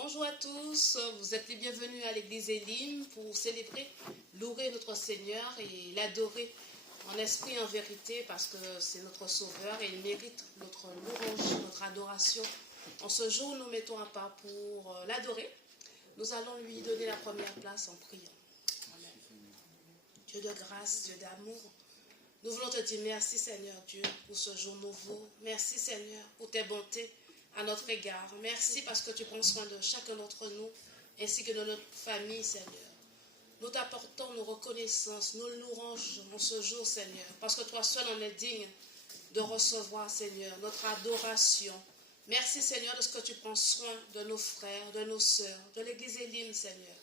Bonjour à tous, vous êtes les bienvenus à l'église Elim pour célébrer, louer notre Seigneur et l'adorer en esprit et en vérité parce que c'est notre Sauveur et il mérite notre louange, notre adoration. En ce jour, nous mettons à part pour l'adorer. Nous allons lui donner la première place en priant. Amen. Dieu de grâce, Dieu d'amour, nous voulons te dire merci Seigneur Dieu pour ce jour nouveau. Merci Seigneur pour tes bontés à notre égard. Merci parce que tu prends soin de chacun d'entre nous ainsi que de notre famille Seigneur. Nous t'apportons nos reconnaissances, nos louanges en ce jour Seigneur parce que toi seul en es digne de recevoir Seigneur notre adoration. Merci Seigneur de ce que tu prends soin de nos frères, de nos sœurs, de l'église Elim Seigneur.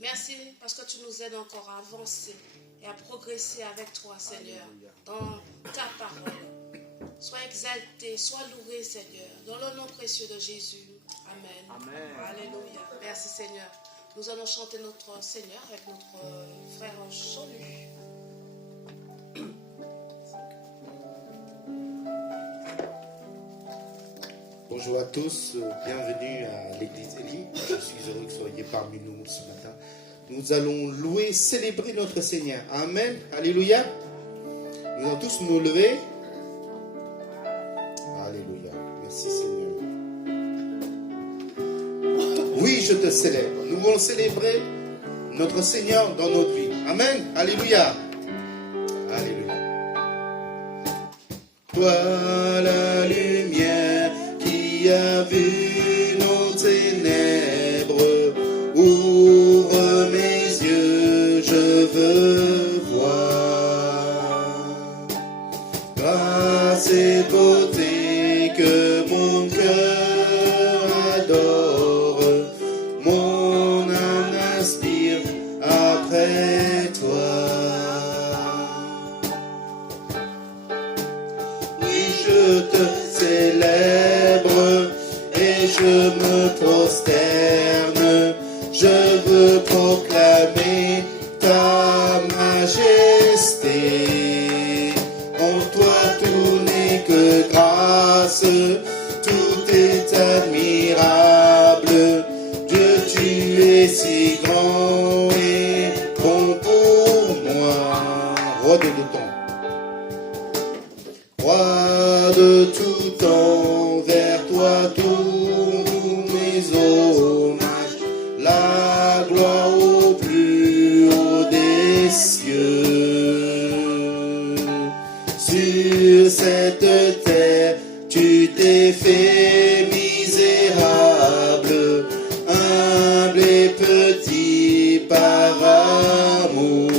Merci parce que tu nous aides encore à avancer et à progresser avec toi Seigneur dans ta parole. Sois exalté, sois loué Seigneur, dans le nom précieux de Jésus. Amen. Amen. Alléluia. Merci Seigneur. Nous allons chanter notre Seigneur avec notre frère Cholu. Bonjour à tous, bienvenue à l'église Elim. Je suis heureux que vous soyez parmi nous ce matin. Nous allons louer, célébrer notre Seigneur. Amen. Alléluia. Nous allons tous nous lever. Alléluia. Merci Seigneur. Oui, je te célèbre. Nous voulons célébrer notre Seigneur dans notre vie. Amen. Alléluia. Alléluia. Toi la lumière qui a vu nos ténèbres, ouvre mes yeux, je veux voir. Grâce et beauté que mon cœur adore, mon âme aspire après toi. Oui, je te célèbre et je me prosterne, je veux proclamer ta majesté. En toi tout n'est que grâce, tout est admirable. Dieu, tu es si grand et bon pour moi. Roi de tout temps. Roi de tout temps, vers toi tous mes hommages, la gloire au plus haut des cieux. Sur cette terre, tu t'es fait misérable, humble et petit par amour.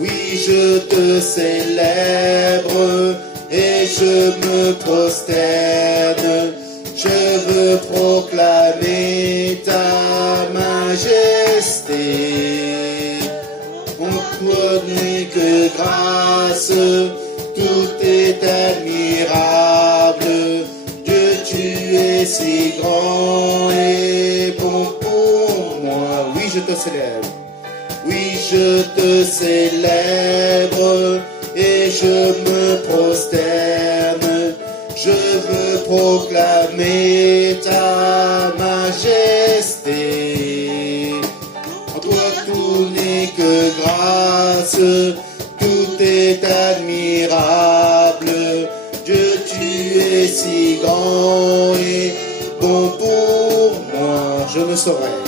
Oui, je te célèbre et je me prosterne. Je veux proclamer ta majesté. En toi n'est que grâce, tout est admirable. Dieu, tu es si grand et bon pour moi. Oui, je te célèbre. Oui, je te célèbre et je me prosterne. Je veux proclamer ta majesté. En toi tout n'est que grâce, tout est admirable. Dieu, tu es si grand et bon pour moi. Je ne saurais.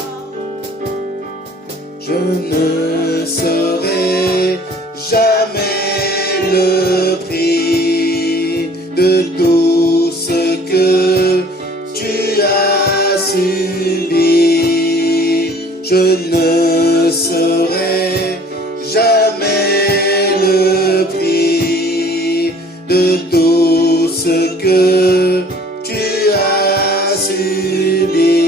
Je ne saurais jamais le prix de tout ce que tu as subi. Je ne saurais jamais le prix de tout ce que tu as subi.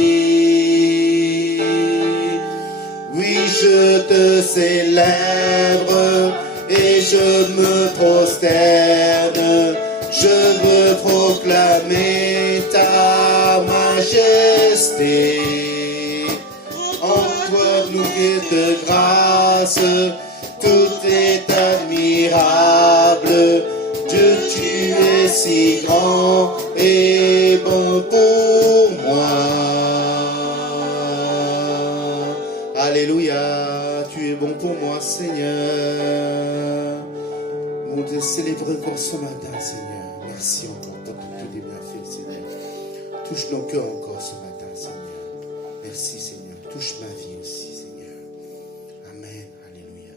Oui, je te célèbre et je me prosterne. Je veux proclamer ta majesté. En toi nous est de grâce, tout est admirable. Dieu, tu es si grand et bon pour moi. Alléluia, tu es bon pour moi, Seigneur. Nous te célébrons encore ce matin, Seigneur. Merci encore pour tous les bienfaits, Seigneur. Touche nos cœurs encore ce matin, Seigneur. Merci, Seigneur. Touche ma vie aussi, Seigneur. Amen. Alléluia.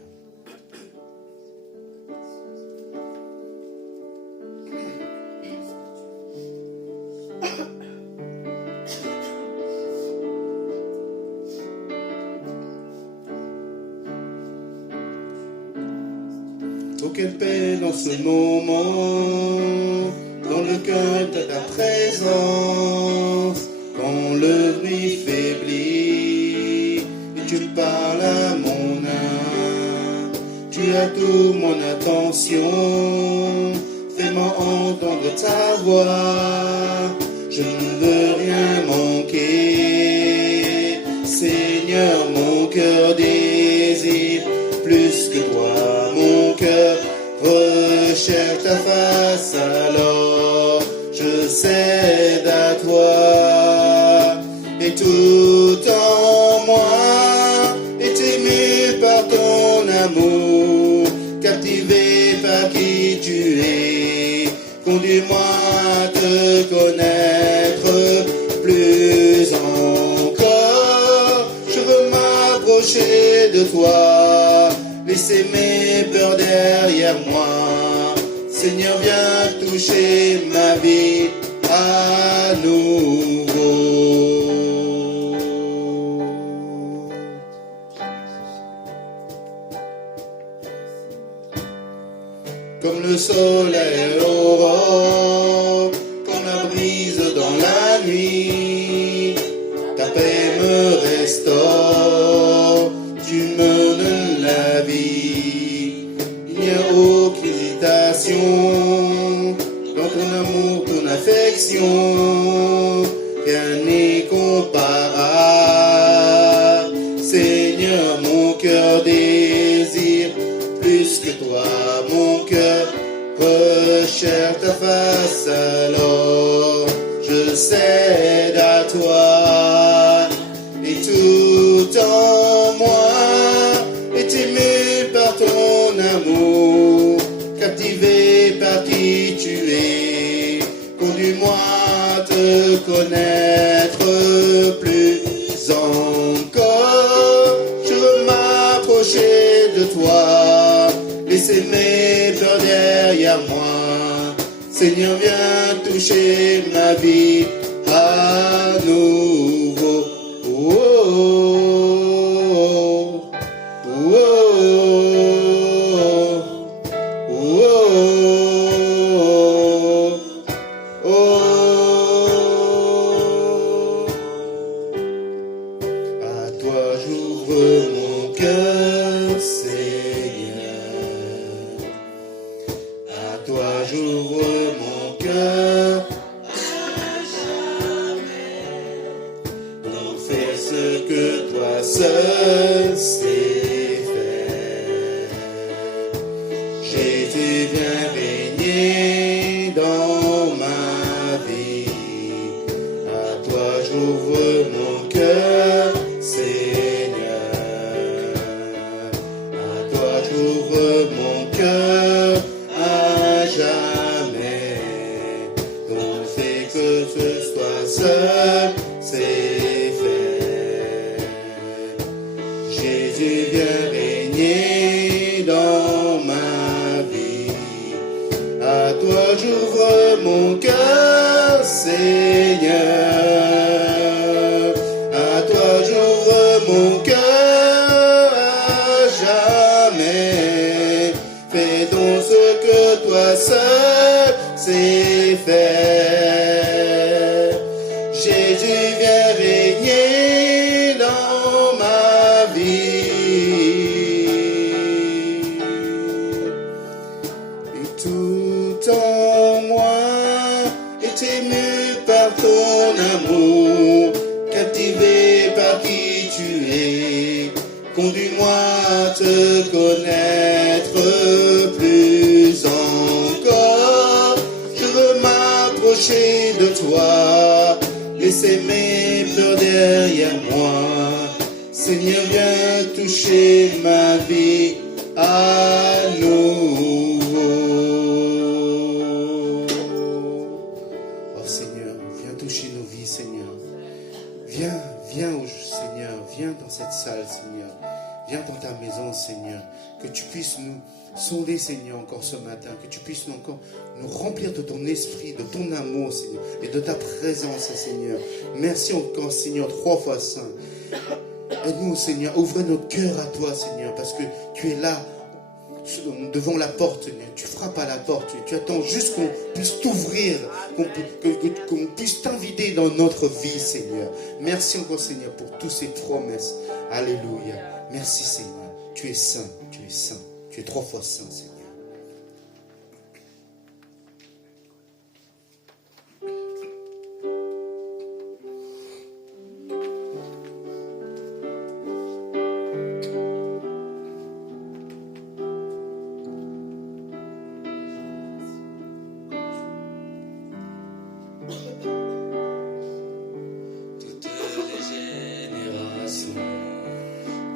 Oh, quelle paix dans ce moment, dans le cœur de ta présence, quand le bruit faiblit, et tu parles à mon âme, tu as toute mon attention, fais-moi entendre ta voix, je ne veux rien manquer, Seigneur, mon cœur désire plus que toi, mon cœur recherche ta face, alors je cède à toi, et tout en moi est ému par ton amour, captivé par qui tu es, conduis-moi à te connaître plus encore, je veux m'approcher de toi, laissez mes peurs derrière moi. Seigneur, viens toucher ma vie à nouveau. Comme le soleil l'aurore, comme la brise dans la nuit, ta paix me restaure, tu me donnes la vie. Il n'y a aucune hésitation dans ton amour, ton affection, rien n'est comparable. Seigneur, mon cœur désire plus que toi, mon cœur recherche ta face, alors je cède à toi, et tout en moi est ému par ton amour, captivé par qui tu es, conduis-moi à te connaître plus encore, je veux m'approcher de toi, laissez mes peurs derrière moi, Seigneur, viens toucher ma vie à nouveau. Oh, oh, oh, oh, oh, oh. À toi j'ouvre mon cœur, Seigneur. À toi j'ouvre mon cœur. Pour faire ce que toi seul sais faire. Jésus, viens régner dans ma vie. À toi j'ouvre mon cœur, Seigneur. À toi j'ouvre mon cœur à jamais. Donc fais que ce soit seul, c'est fait. Jésus, viens régner dans ma vie. À toi j'ouvre mon cœur, Seigneur. À toi j'ouvre mon cœur à jamais. Fais donc ce que toi seul sais faire. Jésus, viens régner dans ma vie. Et tout en moi est ému par ton amour, captivé par qui tu es. Conduis-moi à te connaître plus encore. Je veux m'approcher m'approcher de toi, laisser mes peurs derrière moi. Seigneur, viens toucher ma vie à nouveau. Oh Seigneur, viens toucher nos vies, Seigneur. Viens, Seigneur, viens dans cette salle, Seigneur. Viens dans ta maison, Seigneur. Que tu puisses nous sonder, Seigneur, encore ce matin. Que tu puisses encore nous remplir de ton esprit, de ton amour, Seigneur, et de ta présence, Seigneur. Merci encore, Seigneur, 3 fois saint. Aide-nous, Seigneur, ouvre notre cœur à toi, Seigneur, parce que tu es là, devant la porte, Seigneur. Tu frappes à la porte, tu attends juste qu'on puisse t'ouvrir, qu'on puisse t'inviter dans notre vie, Seigneur. Merci encore, Seigneur, pour toutes ces promesses. Alléluia. Merci, Seigneur. Tu es saint, tu es saint. Tu es 3 fois saint, Seigneur.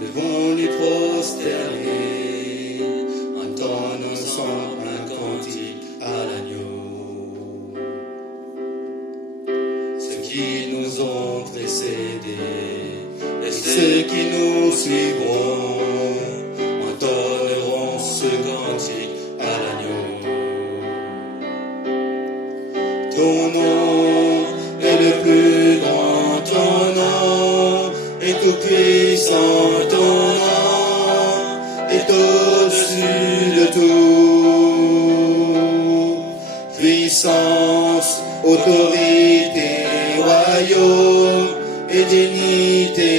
Devant lui prosterner, entendons ensemble un cantique à l'agneau. Ceux qui nous ont précédés et ceux qui nous suivront entendront ce cantique à l'agneau. Ton nom est le plus grand, ton nom est tout puissant, ton nom est au-dessus de tout. Puissance, autorité, royaume et dignité,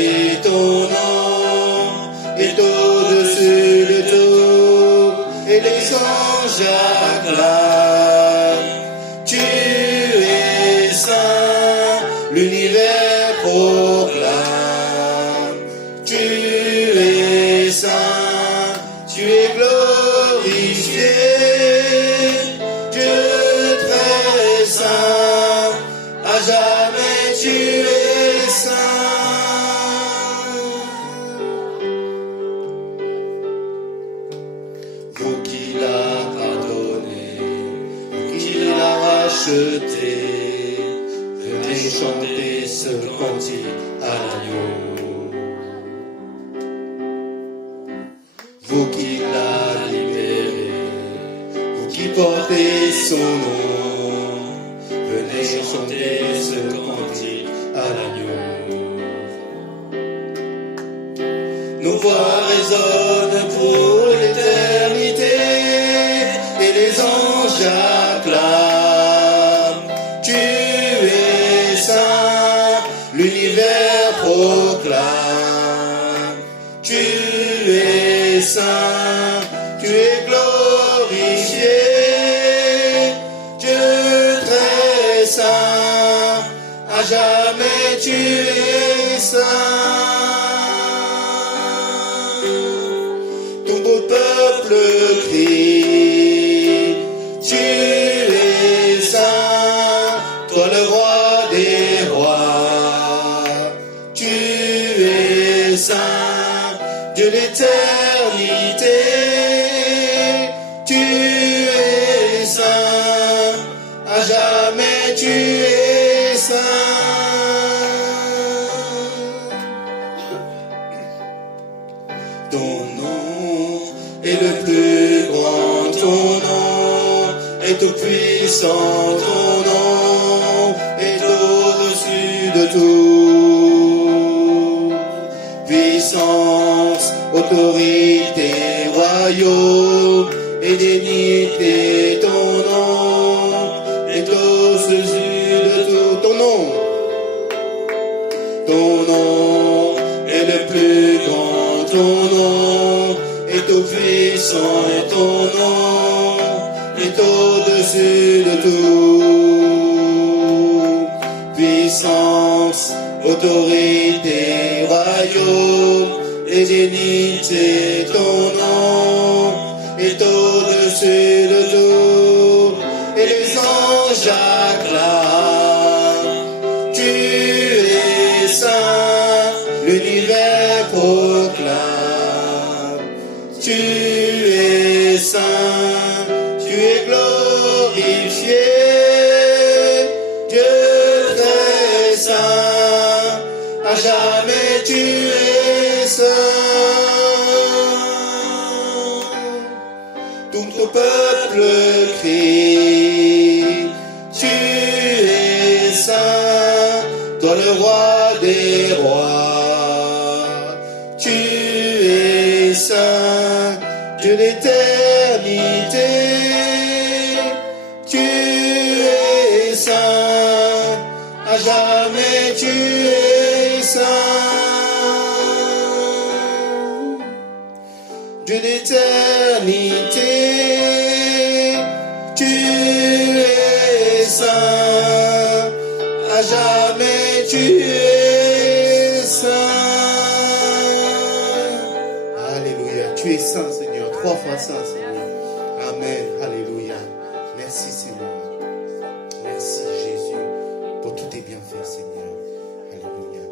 ton nom est au-dessus de tout. Et les anges acclament, tu es saint, l'univers proclame. Tu es saint, tu es glorifié, Dieu très saint, à jamais tu es saint. Vous qui l'a pardonné, vous qui l'a racheté, venez chanter ce cantique à l'agneau. Vous qui l'a libéré, vous qui portez son nom, venez chanter ce cantique à l'agneau. Nos voix résonnent pour l'éternité et les anges acclament. Tu es saint, l'univers proclame. Tu es saint, tu es glorifié, Dieu très saint, à jamais tu es saint. Tout beau peuple crie, tu es saint, toi le roi des rois, tu es saint, Dieu l'éternité, tu es saint, à jamais tu es saint. Ton nom est le plus grand, ton nom est tout puissant, ton nom est au-dessus de tout. Puissance, autorité, royaume et dignité, ton nom est au-dessus de tout. Ton nom est le plus grand, ton nom est tout puissant et ton nom est au-dessus de tout. Puissance, autorité, royaume et dignité, ton nom est au-dessus de tout. Et les anges acclament. l'univers proclame. Tu es saint, tu es glorifié, Dieu très saint, à jamais tu es saint. Tout ton peuple crie, tu es saint, toi le roi des rois. Tu es saint, Dieu d'éternité. Tu es saint, à jamais tu es saint. Dieu d'éternité, tu es saint, à jamais tu es saint. Alléluia. Tu es saint, Seigneur. 3 fois saint, Seigneur. Amen. Alléluia. Merci, Seigneur. Merci, Jésus, pour tous tes bienfaits, Seigneur. Alléluia.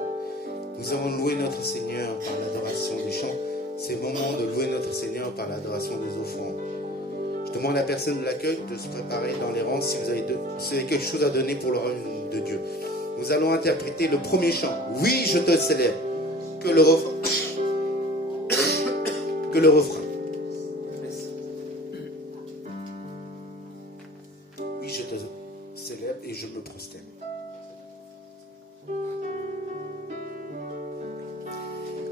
Nous avons loué notre Seigneur par l'adoration des chants. C'est le moment de louer notre Seigneur par l'adoration des offrandes. Je demande à la personne de l'accueil de se préparer dans les rangs si vous avez quelque chose à donner pour le royaume de Dieu. Nous allons interpréter le premier chant. Oui, je te célèbre. Que le refrain. Que le refrain. Oui, je te célèbre et je me prosterne.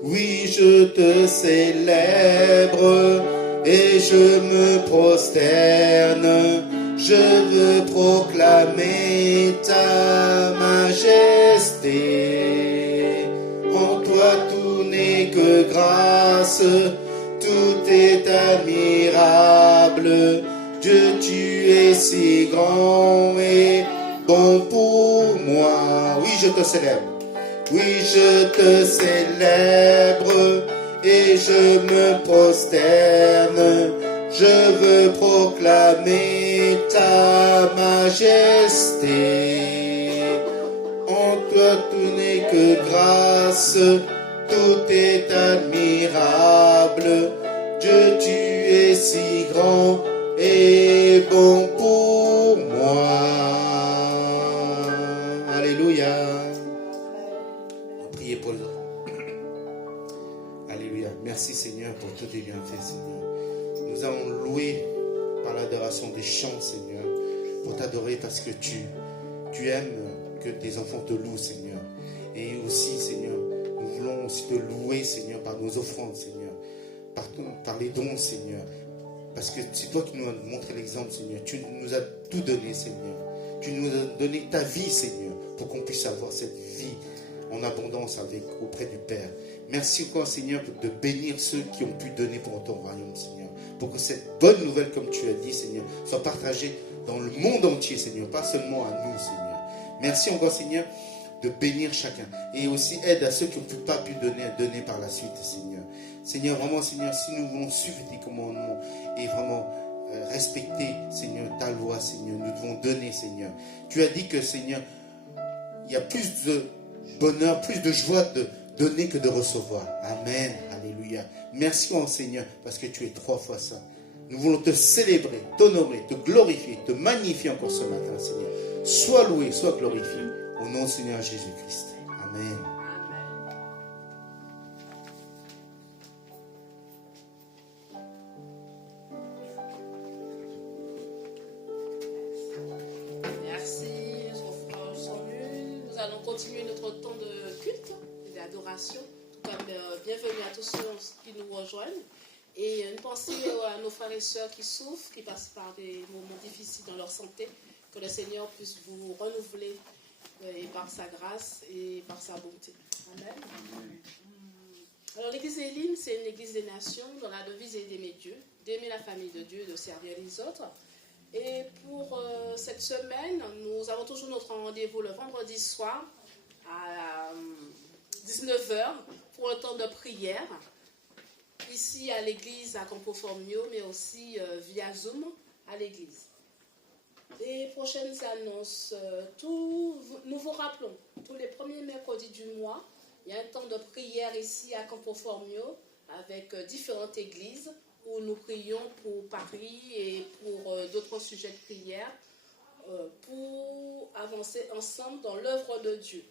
Oui, je te célèbre et je me prosterne. Je veux proclamer ta majesté. En toi tout n'est que grâce, tout est admirable. Dieu, tu es si grand et bon pour moi. Oui, je te célèbre. Oui, je te célèbre et je me prosterne. Je veux proclamer ta majesté. En toi tout n'est que grâce, tout est admirable. Dieu, tu es si grand et bon pour moi. Alléluia. Priez pour les autres. Alléluia. Merci Seigneur pour tous tes bienfaits, Seigneur. Nous allons louer par l'adoration des chants, Seigneur, pour t'adorer parce que tu aimes que tes enfants te louent, Seigneur. Et aussi, Seigneur, nous voulons aussi te louer, Seigneur, par nos offrandes, Seigneur, par les dons, Seigneur. Parce que c'est toi qui nous as montré l'exemple, Seigneur. Tu nous as tout donné, Seigneur. Tu nous as donné ta vie, Seigneur, pour qu'on puisse avoir cette vie en abondance auprès du Père. Merci encore, Seigneur, de bénir ceux qui ont pu donner pour ton royaume, Seigneur. Pour que cette bonne nouvelle, comme tu as dit, Seigneur, soit partagée dans le monde entier, Seigneur, pas seulement à nous, Seigneur. Merci encore, Seigneur, de bénir chacun. Et aussi aide à ceux qui n'ont pas pu donner par la suite, Seigneur. Seigneur, vraiment, Seigneur, si nous voulons suivre tes commandements et vraiment respecter, Seigneur, ta loi, Seigneur, nous devons donner, Seigneur. Tu as dit que, Seigneur, il y a plus de bonheur, plus de joie de donner que de recevoir. Amen. Alléluia. Merci, mon Seigneur, parce que tu es 3 fois saint. Nous voulons te célébrer, t'honorer, te glorifier, te magnifier encore ce matin, Seigneur. Sois loué, sois glorifié. Au nom du Seigneur Jésus-Christ. Amen. Merci, les offrandes sont nues. Nous allons continuer notre temps de culte et d'adoration. Bienvenue à tous ceux qui nous rejoignent. Et une pensée à nos frères et sœurs qui souffrent, qui passent par des moments difficiles dans leur santé. Que le Seigneur puisse vous renouveler et par sa grâce et par sa bonté. Amen. Alors l'église Elim, c'est une église des nations dont la devise est d'aimer Dieu, d'aimer la famille de Dieu et de servir les autres. Et pour cette semaine, nous avons toujours notre rendez-vous le vendredi soir à 19h pour un temps de prière. Ici à l'église à Campo Formio, mais aussi via Zoom à l'église. Les prochaines annonces, nous vous rappelons, tous les premiers mercredis du mois, Il y a un temps de prière ici à Campo Formio avec différentes églises où nous prions pour Paris et pour d'autres sujets de prière pour avancer ensemble dans l'œuvre de Dieu.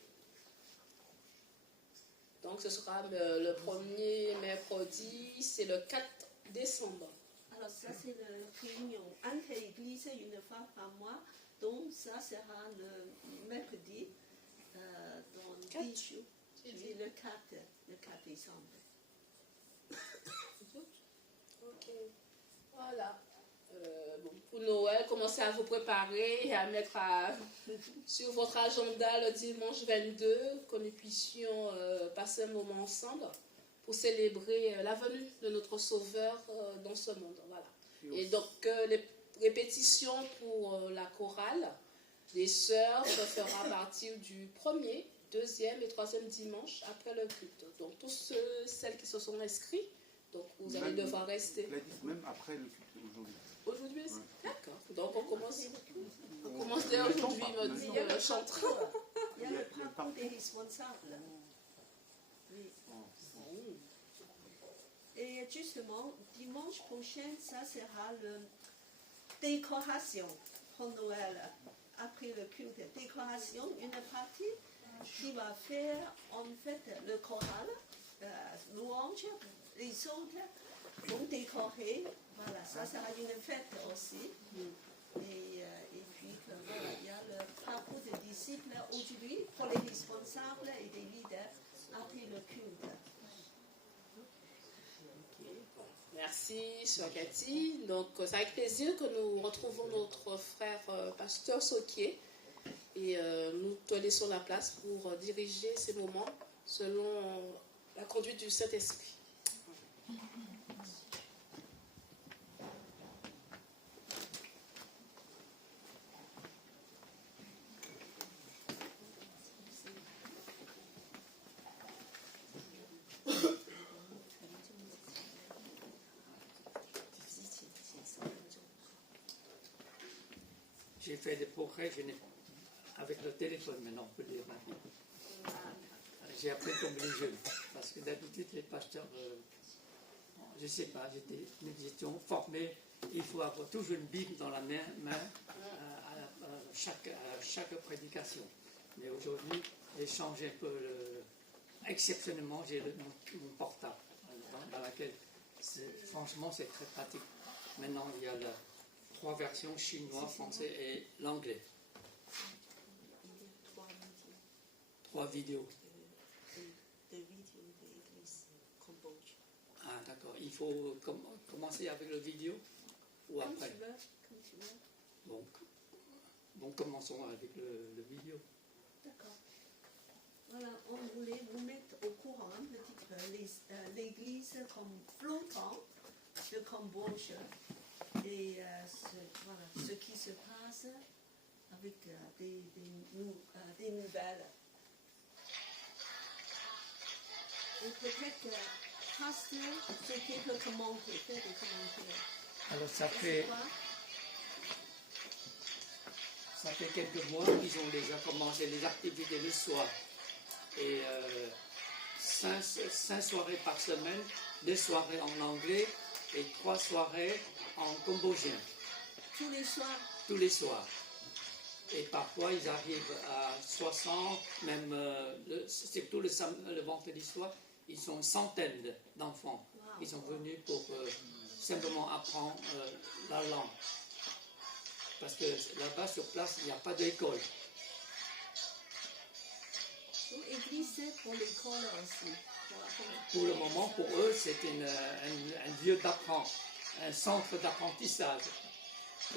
Donc ce sera le premier mercredi, c'est le 4 décembre. Alors ça c'est la réunion inter-église une fois par mois, donc ça sera le mercredi dans 10 jours, oui, le 4 décembre. Ok, voilà. Bon, pour Noël, commencez à vous préparer et à mettre sur votre agenda le dimanche 22, que nous puissions passer un moment ensemble pour célébrer la venue de notre Sauveur dans ce monde. Voilà. Et donc, les répétitions pour la chorale des sœurs se fera à partir du 1er, 2e et 3e dimanche après le culte. Donc, tous celles qui se sont inscrits, donc vous allez devoir rester. Même après le culte aujourd'hui. Aujourd'hui, d'accord. Donc, on commence dès aujourd'hui, me dit le chanteur. Il y a le parcours des responsables. Oui. Et justement, dimanche prochain, ça sera la décoration pour Noël. Après le culte, décoration, une partie qui va faire en fait le choral, louange, les autres vont décorer. Voilà, ça sera une fête aussi. Et puis, voilà, il y a le parcours des disciples aujourd'hui pour les responsables et les leaders après le culte. Merci, Sœur Cathy. Donc, c'est avec plaisir que nous retrouvons notre frère pasteur Sokier. Et nous te laissons la place pour diriger ces moments selon la conduite du Saint-Esprit. J'ai fait des progrès, avec le téléphone maintenant, on peut dire maintenant. J'ai appris comme les jeunes, parce que d'habitude les pasteurs, je ne sais pas, nous étions formés, il faut avoir toujours une Bible dans la main à chaque prédication. Mais aujourd'hui, j'ai changé un peu, exceptionnellement, j'ai mon portable, dans laquelle, franchement, c'est très pratique. Maintenant, il y a 3 versions, chinois, français et l'anglais. 3 vidéos. De vidéos de l'église Cambodge. Ah d'accord, il faut commencer avec le vidéo ou après? Comme tu veux. Bon, commençons avec le vidéo. D'accord. Voilà, on voulait vous mettre au courant l'église comme flottant de Cambodge et voilà, ce qui se passe avec des nouvelles. Et peut-être que Pasteur, c'est quelques commentaires, fait des commentaires. Alors ça fait quelques mois qu'ils ont déjà commencé les activités le soir. Et 5 soirées par semaine, 2 soirées en anglais et 3 soirées en cambodgien. Tous les soirs. Tous les soirs. Et parfois ils arrivent à 60, même surtout le vendredi soir, ils sont une centaine d'enfants. Wow. Ils sont venus pour simplement apprendre la langue. Parce que là-bas, sur place, il n'y a pas d'école. L'église, c'est pour l'école aussi. Pour le moment, pour eux, c'est un lieu d'apprendre, un centre d'apprentissage.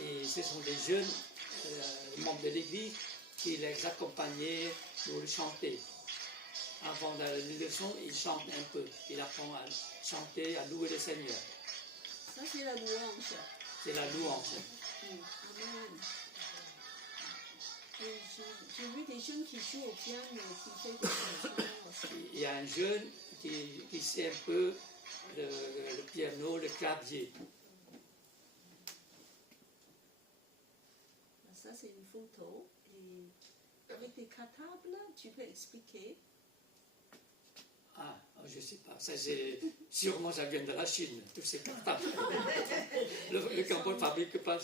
Et ce sont des jeunes membres de l'église qui les accompagnaient pour le chanter. Avant la leçon, ils chantent un peu. Ils apprennent à chanter, à louer le Seigneur. Ça, c'est la louange. C'est la louange. Amen. J'ai vu des jeunes qui jouent au piano, qui font des chansons aussi. Il y a un jeune qui sait un peu le piano, le clavier. Ça, c'est une photo. Et avec des cartables, tu peux expliquer. Ah, je ne sais pas. Sûrement, ça vient de la Chine, tous ces cartables. Le Cambodge ne fabrique pas.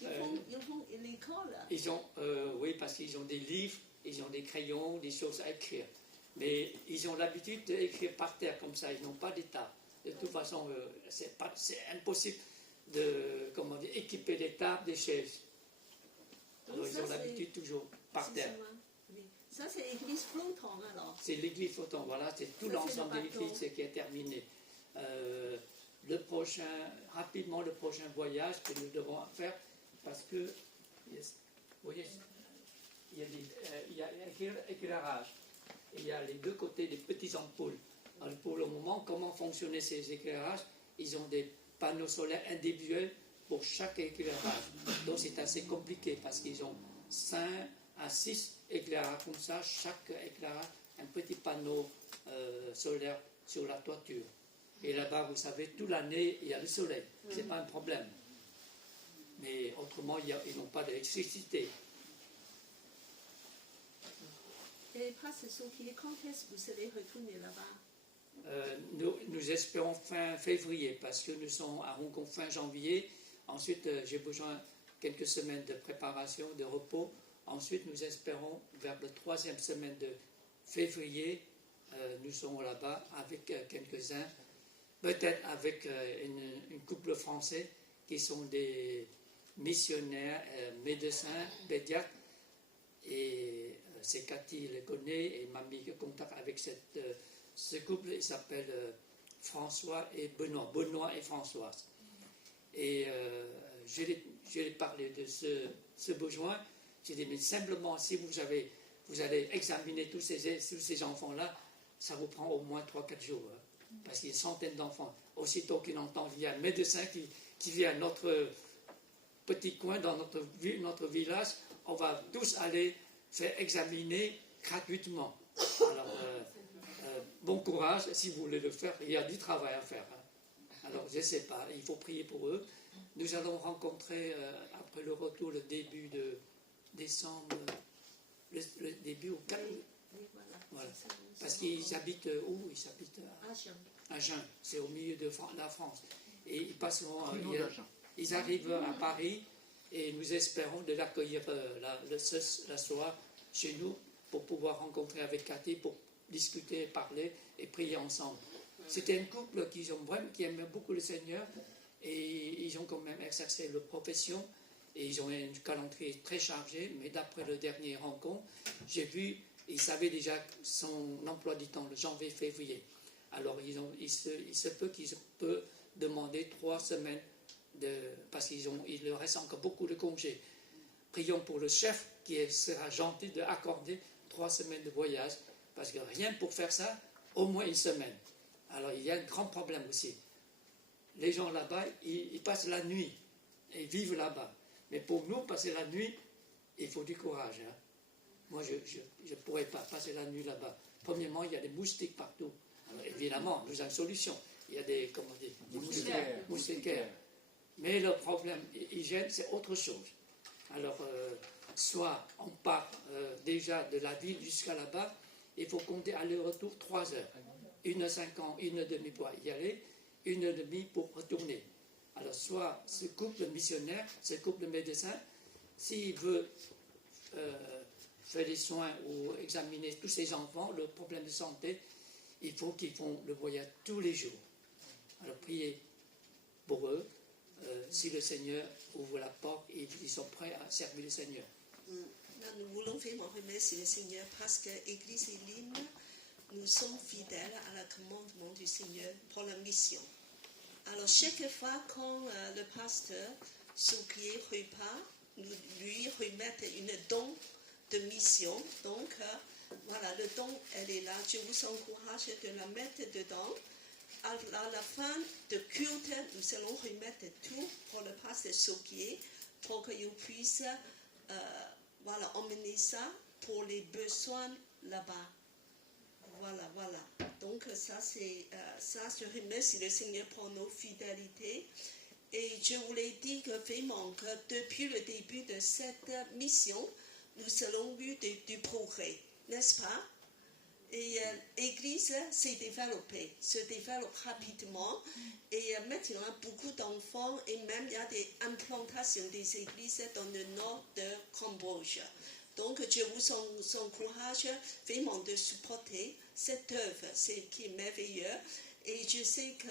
Ils font l'école. Ils ont, oui, parce qu'ils ont des livres, ils ont des crayons, des choses à écrire. Mais ils ont l'habitude d'écrire par terre comme ça, ils n'ont pas d'état. De toute façon, c'est impossible de, comment dire, équiper des tables, des chaises. Alors ils ont l'habitude toujours par terre. Oui. Ça, c'est l'église flottant alors. C'est l'église flottant, voilà, c'est tout Ça, l'ensemble de c'est le bateau. l'église qui est terminé. Rapidement, le prochain voyage que nous devons faire, parce que, vous voyez, il y a éclairage. Et il y a les deux côtés des petits ampoules. Alors pour le moment, comment fonctionner ces éclairages? Ils ont des panneaux solaires individuels pour chaque éclairage. Donc c'est assez compliqué parce qu'ils ont 5 à 6 éclairages comme ça, chaque éclairage, un petit panneau solaire sur la toiture. Et là-bas, vous savez, toute l'année, il y a le soleil. Ce n'est pas un problème. Mais autrement, ils n'ont pas d'électricité. Et Pasteur Sokié, quand est-ce que vous allez retourner là-bas? Nous espérons fin février parce que nous sommes à Hong Kong fin janvier. Ensuite, j'ai besoin de quelques semaines de préparation, de repos. Ensuite, nous espérons vers la 3e semaine de février, nous serons là-bas avec quelques-uns, peut-être avec une couple français qui sont des missionnaires, médecins, pédiatres. Et c'est Cathy le connaît et m'a mis en contact avec ce couple. Il s'appelle François et Benoît et Françoise. Et je lui ai parlé de ce besoin. J'ai dit, mais simplement, si vous allez examiner tous ces enfants-là, ça vous prend au moins 3-4 jours. Hein, parce qu'il y a des centaines d'enfants. Aussitôt qu'il entend, il y a un médecin qui vient à notre petit coin, dans notre village, on va tous aller faire examiner gratuitement. Alors, bon courage, si vous voulez le faire, il y a du travail à faire. Hein. Alors, je ne sais pas, il faut prier pour eux. Nous allons rencontrer, après le retour, le début de décembre, le début au 4 août. Voilà. Parce qu'ils habitent où? Ils habitent à Agen, c'est au milieu de la France. Et ils passeront, ils arrivent à Paris et nous espérons de l'accueillir la soir chez nous pour pouvoir rencontrer avec Cathy, pour discuter, parler et prier ensemble. C'était un couple qui aimait beaucoup le Seigneur et ils ont quand même exercé leur profession et ils ont un calendrier très chargé, mais d'après le dernier rencontre, j'ai vu, ils savaient déjà son emploi du temps, le janvier-février. Alors il se peut qu'ils peuvent demander 3 semaines, parce qu'il leur reste encore beaucoup de congés. Prions pour le chef qui sera gentil d'accorder 3 semaines de voyage, parce que rien pour faire ça, au moins 1 semaine. Alors il y a un grand problème aussi. Les gens là-bas, ils passent la nuit et vivent là-bas. Mais pour nous, passer la nuit, il faut du courage. Hein. Moi, je ne pourrais pas passer la nuit là-bas. Premièrement, il y a des moustiques partout. Alors, évidemment, nous avons une solution. Il y a des moustiquaires. Mais le problème hygiène, c'est autre chose. Alors, soit on part déjà de la ville jusqu'à là-bas, il faut compter aller-retour 3 heures. 1h50, 1h30 pour y aller, 1h30 pour retourner. Alors, soit ce couple missionnaire, ce couple médecin, s'il veut faire des soins ou examiner tous ces enfants, leurs problèmes de santé, il faut qu'ils font le voyage tous les jours. Alors, priez pour eux. Si le Seigneur ouvre la porte, ils sont prêts à servir le Seigneur. Nous voulons vraiment remercier le Seigneur parce que l'Église Elim, nous sommes fidèles à la commandement du Seigneur pour la mission. Alors, chaque fois quand le pasteur Sokié repart, nous lui remettons une don de mission. Donc, voilà, le don, elle est là. Je vous encourage de la mettre dedans. À la fin de culte, nous allons remettre tout pour le pasteur Sokié pour qu'il puisse emmener ça pour les besoins là-bas. Voilà. Donc ça, je remercie le Seigneur pour nos fidélités. Et je voulais dire que vraiment, que depuis le début de cette mission, nous avons eu du progrès, n'est-ce pas? Et l'Église se développe rapidement. Et maintenant, beaucoup d'enfants, et même il y a des implantations des églises dans le nord de Cambodge. Donc, je vous encourage vraiment de supporter cette œuvre, c'est qui est merveilleux. Et je sais que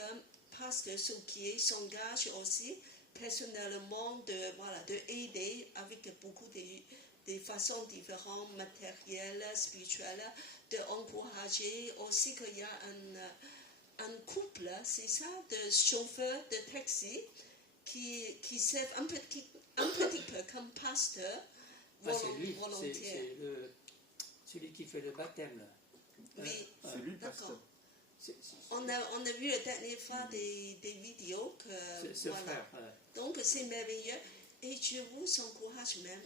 Pasteur Souquier s'engage aussi personnellement de aider avec beaucoup des façons différentes, matérielles, spirituelles, d'encourager aussi qu'il y a un couple, c'est ça, de chauffeurs de taxi qui servent un petit peu comme pasteur volontaire. C'est celui qui fait le baptême. Là. Oui, C'est lui, pasteur. On a vu la dernière fois des vidéos que Ce voilà. frère. Donc c'est merveilleux et je vous encourage même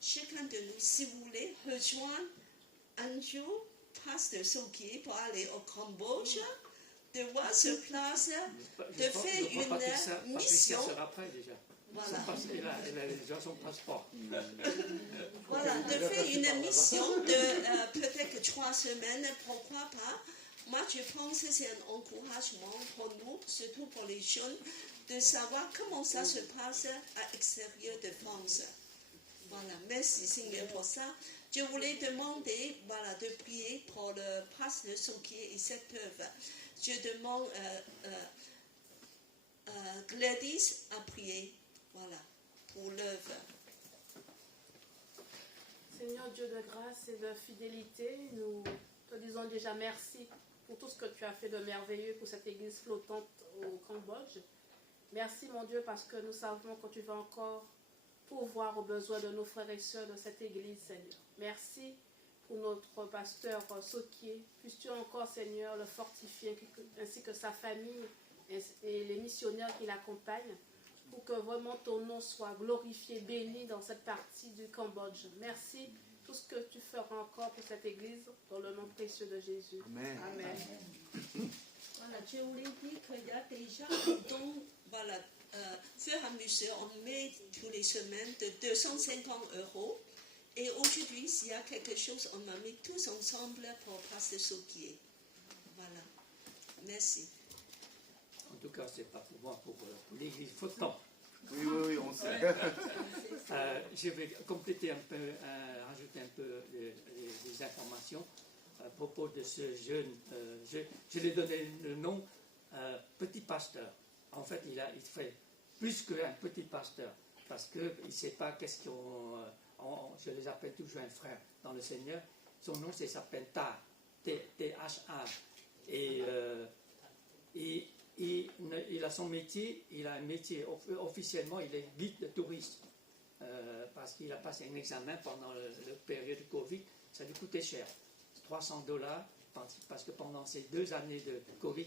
chacun de nous, si vous voulez rejoindre un jour Pasteur Souquier pour aller au Cambodge, de voir sur place, de faire une mission. Sera prêt déjà. Voilà. Elle a déjà son passeport. Voilà, de faire une mission de peut-être 3 semaines, pourquoi pas. Moi, je pense que c'est un encouragement pour nous, surtout pour les jeunes, de savoir comment ça se passe à l'extérieur de France. Voilà, merci Seigneur pour ça. Je voulais demander de prier pour le pasteur Souquier et cette œuvre. Je demande Gladys à prier pour l'œuvre. Seigneur Dieu de grâce et de fidélité, nous te disons déjà merci pour tout ce que tu as fait de merveilleux pour cette église flottante au Cambodge. Merci mon Dieu parce que nous savons que tu vas encore pourvoir aux besoins de nos frères et sœurs de cette église, Seigneur. Merci pour notre pasteur Souquier. Puisses-tu encore, Seigneur, le fortifier, ainsi que sa famille et les missionnaires qui l'accompagnent, pour que vraiment ton nom soit glorifié, béni dans cette partie du Cambodge. Merci tout ce que tu feras encore pour cette église, dans le nom précieux de Jésus. Amen. Amen. Voilà, je voulais dire qu'il y a déjà des dons, fur et à mesure, on met tous les semaines de 250 €. Et aujourd'hui, s'il y a quelque chose, on va mettre tous ensemble pour Pasteur Souquier. Voilà. Merci. En tout cas, c'est pas pour moi, pour l'église flottante. Oui, on sait. Je vais compléter un peu, rajouter un peu les informations à propos de ce jeune. Je lui ai donné le nom Petit Pasteur. En fait, il fait plus qu'un petit pasteur, parce qu'il ne sait pas qu'est-ce je les appelle toujours un frère dans le Seigneur. Son nom, c'est s'appelle Tar, T-H-A. Et il a son métier, il a un métier, officiellement, il est guide de tourisme. Parce qu'il a passé un examen pendant la période de Covid, ça lui coûtait cher. $300, parce que pendant ces 2 années de Covid,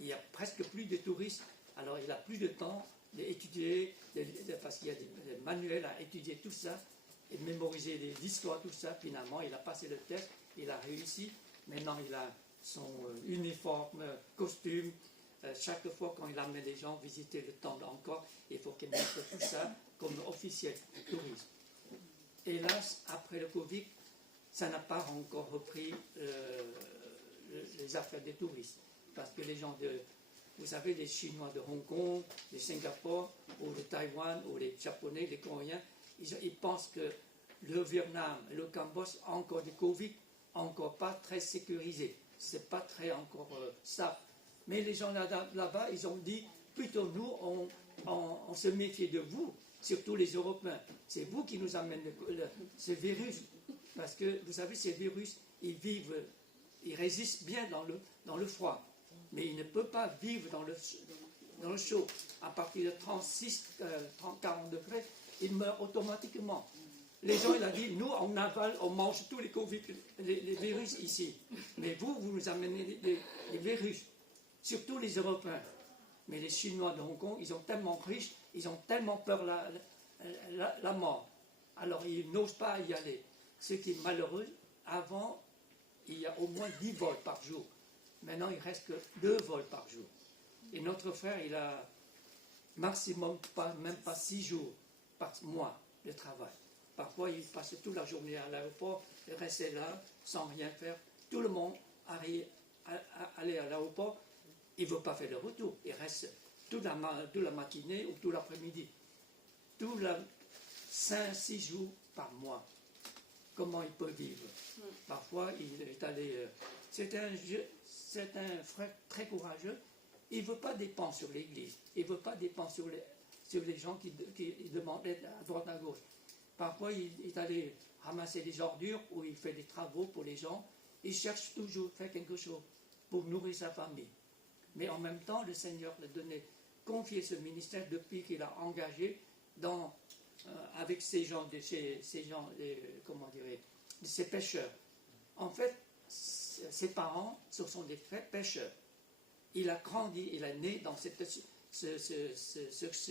il n'y a presque plus de touristes. Alors il n'a plus de temps d'étudier, parce qu'il y a des manuels à étudier tout ça, et mémoriser les histoires, tout ça. Finalement, il a passé le test, il a réussi. Maintenant, il a son uniforme, costume. Chaque fois quand il amène les gens visiter le temple encore, il faut qu'il mette tout ça comme officiel tourisme. Hélas, après le Covid, ça n'a pas encore repris les affaires des touristes. Parce que les gens vous savez, les Chinois de Hong Kong, les Singapour, ou le Taïwan, ou les Japonais, les Coréens, ils pensent que le Vietnam et le Cambodge, encore du Covid, encore pas très sécurisé. C'est pas très encore ça. Mais les gens là-bas, ils ont dit, plutôt nous, on se méfiait de vous, surtout les Européens. C'est vous qui nous amènez ce virus. Parce que, vous savez, ces virus, ils résistent bien dans le froid. Mais ils ne peuvent pas vivre dans le chaud. À partir de 40 degrés, ils meurent automatiquement. Les gens, il a dit, nous, on avale, on mange tous les virus ici. Mais vous nous amenez les virus. Surtout les Européens. Mais les Chinois de Hong Kong, ils sont tellement riches, ils ont tellement peur la mort. Alors ils n'osent pas y aller. Ce qui est malheureux, avant, il y a au moins 10 vols par jour. Maintenant, il reste que 2 vols par jour. Et notre frère, il a maximum, même pas 6 jours par mois de travail. Parfois, il passait toute la journée à l'aéroport, il restait là, sans rien faire, tout le monde aller à l'aéroport, il ne veut pas faire le retour. Il reste toute la matinée ou tout l'après-midi. Tout 5-6 jours par mois. Comment il peut vivre? Parfois, il est allé... c'est un frère très courageux. Il ne veut pas dépendre sur l'Église. Il ne veut pas dépendre sur les gens qui demandent l'aide à droite à gauche. Parfois, il est allé ramasser des ordures ou il fait des travaux pour les gens. Il cherche toujours à faire quelque chose pour nourrir sa famille. Mais en même temps, le Seigneur lui a confié ce ministère depuis qu'il a engagé avec ces pêcheurs. En fait, ses parents, ce sont des pêcheurs. Il a grandi, il est né dans cette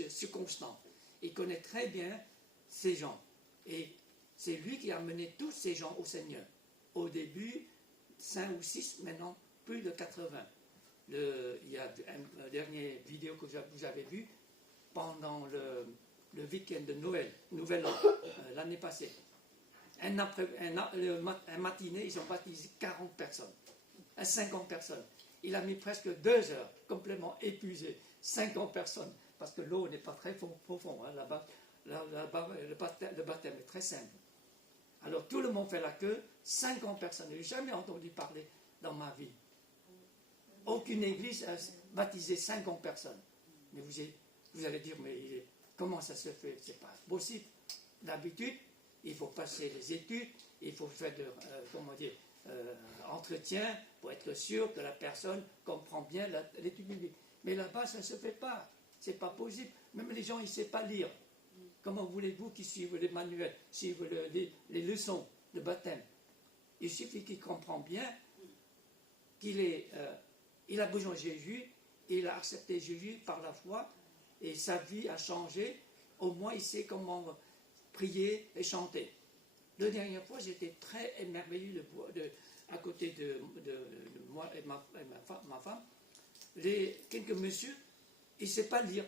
circonstance. Il connaît très bien ces gens. Et c'est lui qui a mené tous ces gens au Seigneur. Au début, 5 ou 6, maintenant plus de 80. Il y a une dernière vidéo que vous avez vue pendant le week-end de Noël, Nouvel An, l'année passée. Un matinée, ils ont baptisé 40 personnes, 50 personnes. Il a mis presque 2 heures, complètement épuisé, 50 personnes, parce que l'eau n'est pas très profonde. Hein, là-bas, le baptême est très simple. Alors tout le monde fait la queue, 50 personnes. Je n'ai jamais entendu parler dans ma vie. Aucune église a baptisé 50 personnes. Mais vous allez dire, mais comment ça se fait? C'est pas possible. D'habitude, il faut passer les études, il faut faire entretien pour être sûr que la personne comprend bien l'étude biblique. Mais là-bas, ça ne se fait pas. C'est pas possible. Même les gens, ils ne savent pas lire. Comment voulez-vous qu'ils suivent les manuels, suivent les leçons de baptême? Il suffit qu'il comprenne bien qu'il a besoin de Jésus, il a accepté Jésus par la foi, et sa vie a changé. Au moins, il sait comment prier et chanter. La dernière fois, j'étais très émerveillé à côté de moi et ma femme. Quelques messieurs, il ne sait pas lire,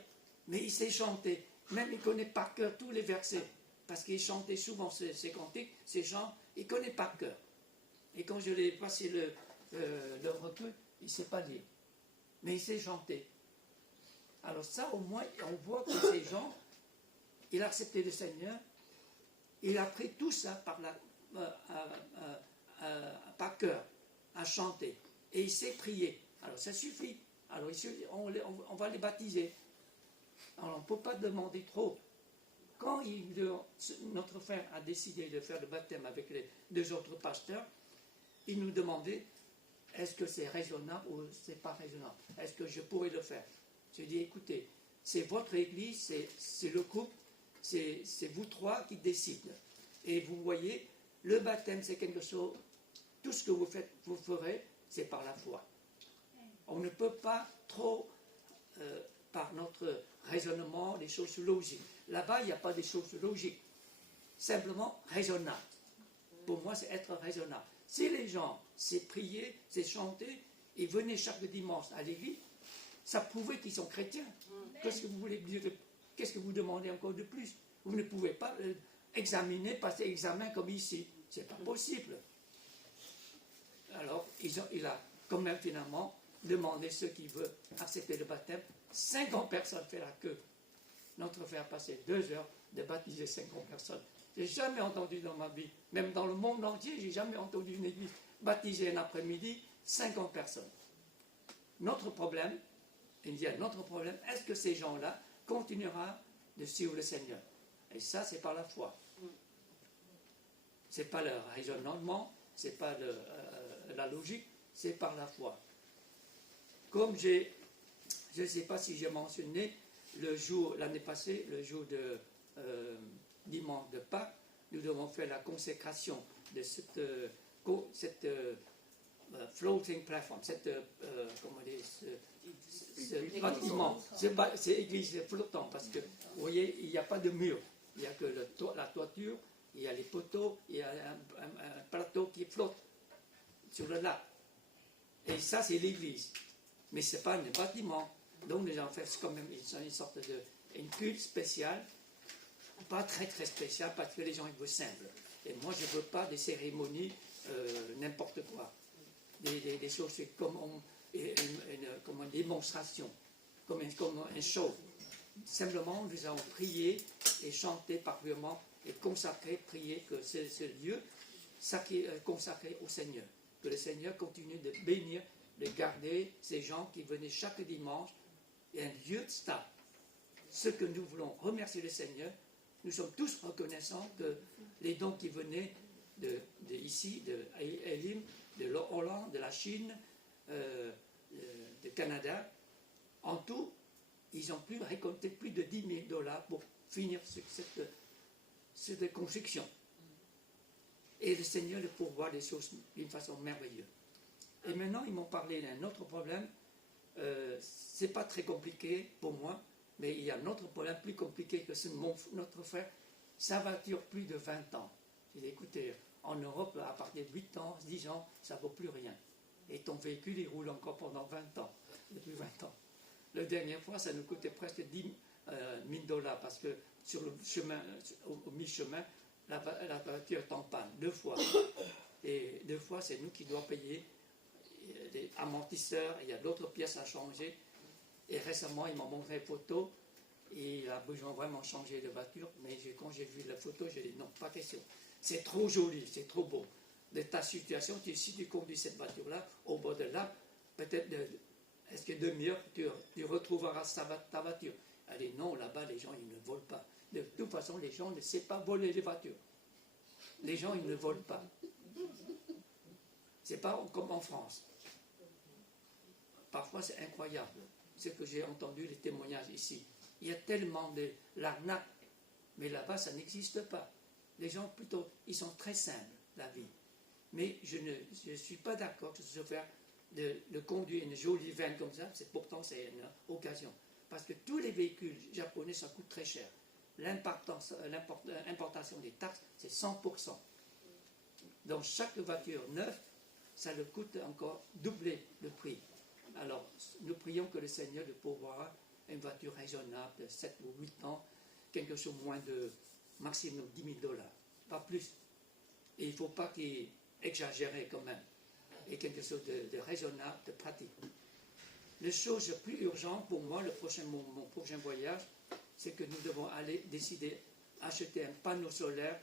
mais il sait chanter. Même il connaît par cœur tous les versets, parce qu'il chantait souvent ses cantiques, ses chants, il connaît par cœur. Et quand je l'ai passé le recueil, il ne sait pas lire, mais il sait chanter. Alors ça, au moins, on voit que ces gens, il a accepté le Seigneur, il a appris tout ça par cœur, à chanter, et il sait prier. Alors ça suffit. Alors on va les baptiser. Alors on ne peut pas demander trop. Quand notre frère a décidé de faire le baptême avec les 2 autres pasteurs, il nous demandait, est-ce que c'est raisonnable ou c'est pas raisonnable? Est-ce que je pourrais le faire? Je dis, écoutez, c'est votre église, c'est le couple, c'est vous 3 qui décident. Et vous voyez, le baptême, c'est quelque chose, tout ce que vous faites, vous ferez, c'est par la foi. On ne peut pas trop, par notre raisonnement, des choses logiques. Là-bas, il n'y a pas des choses logiques. Simplement raisonnable. Pour moi, c'est être raisonnable. Si les gens, c'est prier, c'est chanter, et venaient chaque dimanche à l'église, ça prouvait qu'ils sont chrétiens. Qu'est-ce que vous voulez dire? Qu'est-ce que vous demandez encore de plus? Vous ne pouvez pas passer examen comme ici. C'est pas possible. Alors, il a quand même finalement demandé ceux qui veulent accepter le baptême. 50 personnes fait la queue. Notre frère a passé 2 heures de baptiser 50 personnes. Je n'ai jamais entendu dans ma vie, même dans le monde entier, je n'ai jamais entendu une église baptiser un après-midi 50 personnes. Notre problème, est-ce que ces gens-là continueront de suivre le Seigneur? Et ça, c'est par la foi. Ce n'est pas le raisonnement, ce n'est pas la logique, c'est par la foi. Comme je ne sais pas si j'ai mentionné, l'année passée, le jour de dimanche de Pâques, nous devons faire la consécration de cette floating platform, ce bâtiment, c'est église flottant, parce que, vous voyez, il n'y a pas de mur, il n'y a que la toiture, il y a les poteaux, il y a un plateau qui flotte sur le lac. Et ça, c'est l'église. Mais ce n'est pas un bâtiment. Donc, les gens font quand même une sorte une culte spéciale, pas très très spéciale, parce que les gens ils veulent simple. Et moi, je ne veux pas des cérémonies, n'importe quoi. des choses, c'est comme comme une démonstration, comme un show. Simplement, nous allons prier et chanter parfaitement et consacrer, prier que ce lieu consacré au Seigneur. Que le Seigneur continue de bénir, de garder ces gens qui venaient chaque dimanche et un lieu stable. Ce que nous voulons remercier le Seigneur, nous sommes tous reconnaissants que les dons qui venaient ici, de Elim, de Hollande, de la Chine, du Canada, en tout, ils ont récolté plus de 10 000 $ pour finir cette construction. Et le Seigneur le pourvoit des choses d'une façon merveilleuse. Et maintenant, ils m'ont parlé d'un autre problème. Ce n'est pas très compliqué pour moi, mais il y a un autre problème plus compliqué que notre frère. Sa voiture, plus de 20 ans. J'ai dit, écoutez, en Europe, à partir de 8 ans, 10 ans, ça ne vaut plus rien. Et ton véhicule, il roule encore pendant 20 ans, depuis 20 ans. La dernière fois, ça nous coûtait presque 10 000 $ parce que sur le chemin, au mi-chemin, la voiture est en panne 2 fois. Et 2 fois, c'est nous qui devons payer les amortisseurs, il y a d'autres pièces à changer. Et récemment, il m'a montré une photo et il a besoin vraiment de changer de voiture. Mais quand j'ai vu la photo, j'ai dit non, pas question. C'est trop joli, c'est trop beau. De ta situation, si tu conduis cette voiture-là, au bord de là, peut-être, est-ce que demi-heure, tu retrouveras ta voiture. Elle dit non, là-bas, les gens, ils ne volent pas. De toute façon, les gens ne savent pas voler les voitures. Les gens, ils ne volent pas. C'est pas comme en France. Parfois, c'est incroyable. Ce que j'ai entendu, les témoignages ici. Il y a tellement de l'arnaque, mais là-bas, ça n'existe pas. Les gens, plutôt, ils sont très simples, la vie. Mais je ne suis pas d'accord que ce soit de conduire une jolie vanne comme ça. Pourtant, c'est une occasion. Parce que tous les véhicules japonais, ça coûte très cher. L'importation des taxes, c'est 100%. Donc, chaque voiture neuve, ça le coûte encore doubler le prix. Alors, nous prions que le Seigneur le pourvoira une voiture raisonnable de 7 ou 8 ans, quelque chose moins de maximum 10 000 $, pas plus. Et il ne faut pas qu'il exagère quand même. Et quelque chose de raisonnable, de pratique. La chose plus urgente pour moi, mon prochain voyage, c'est que nous devons décider acheter un panneau solaire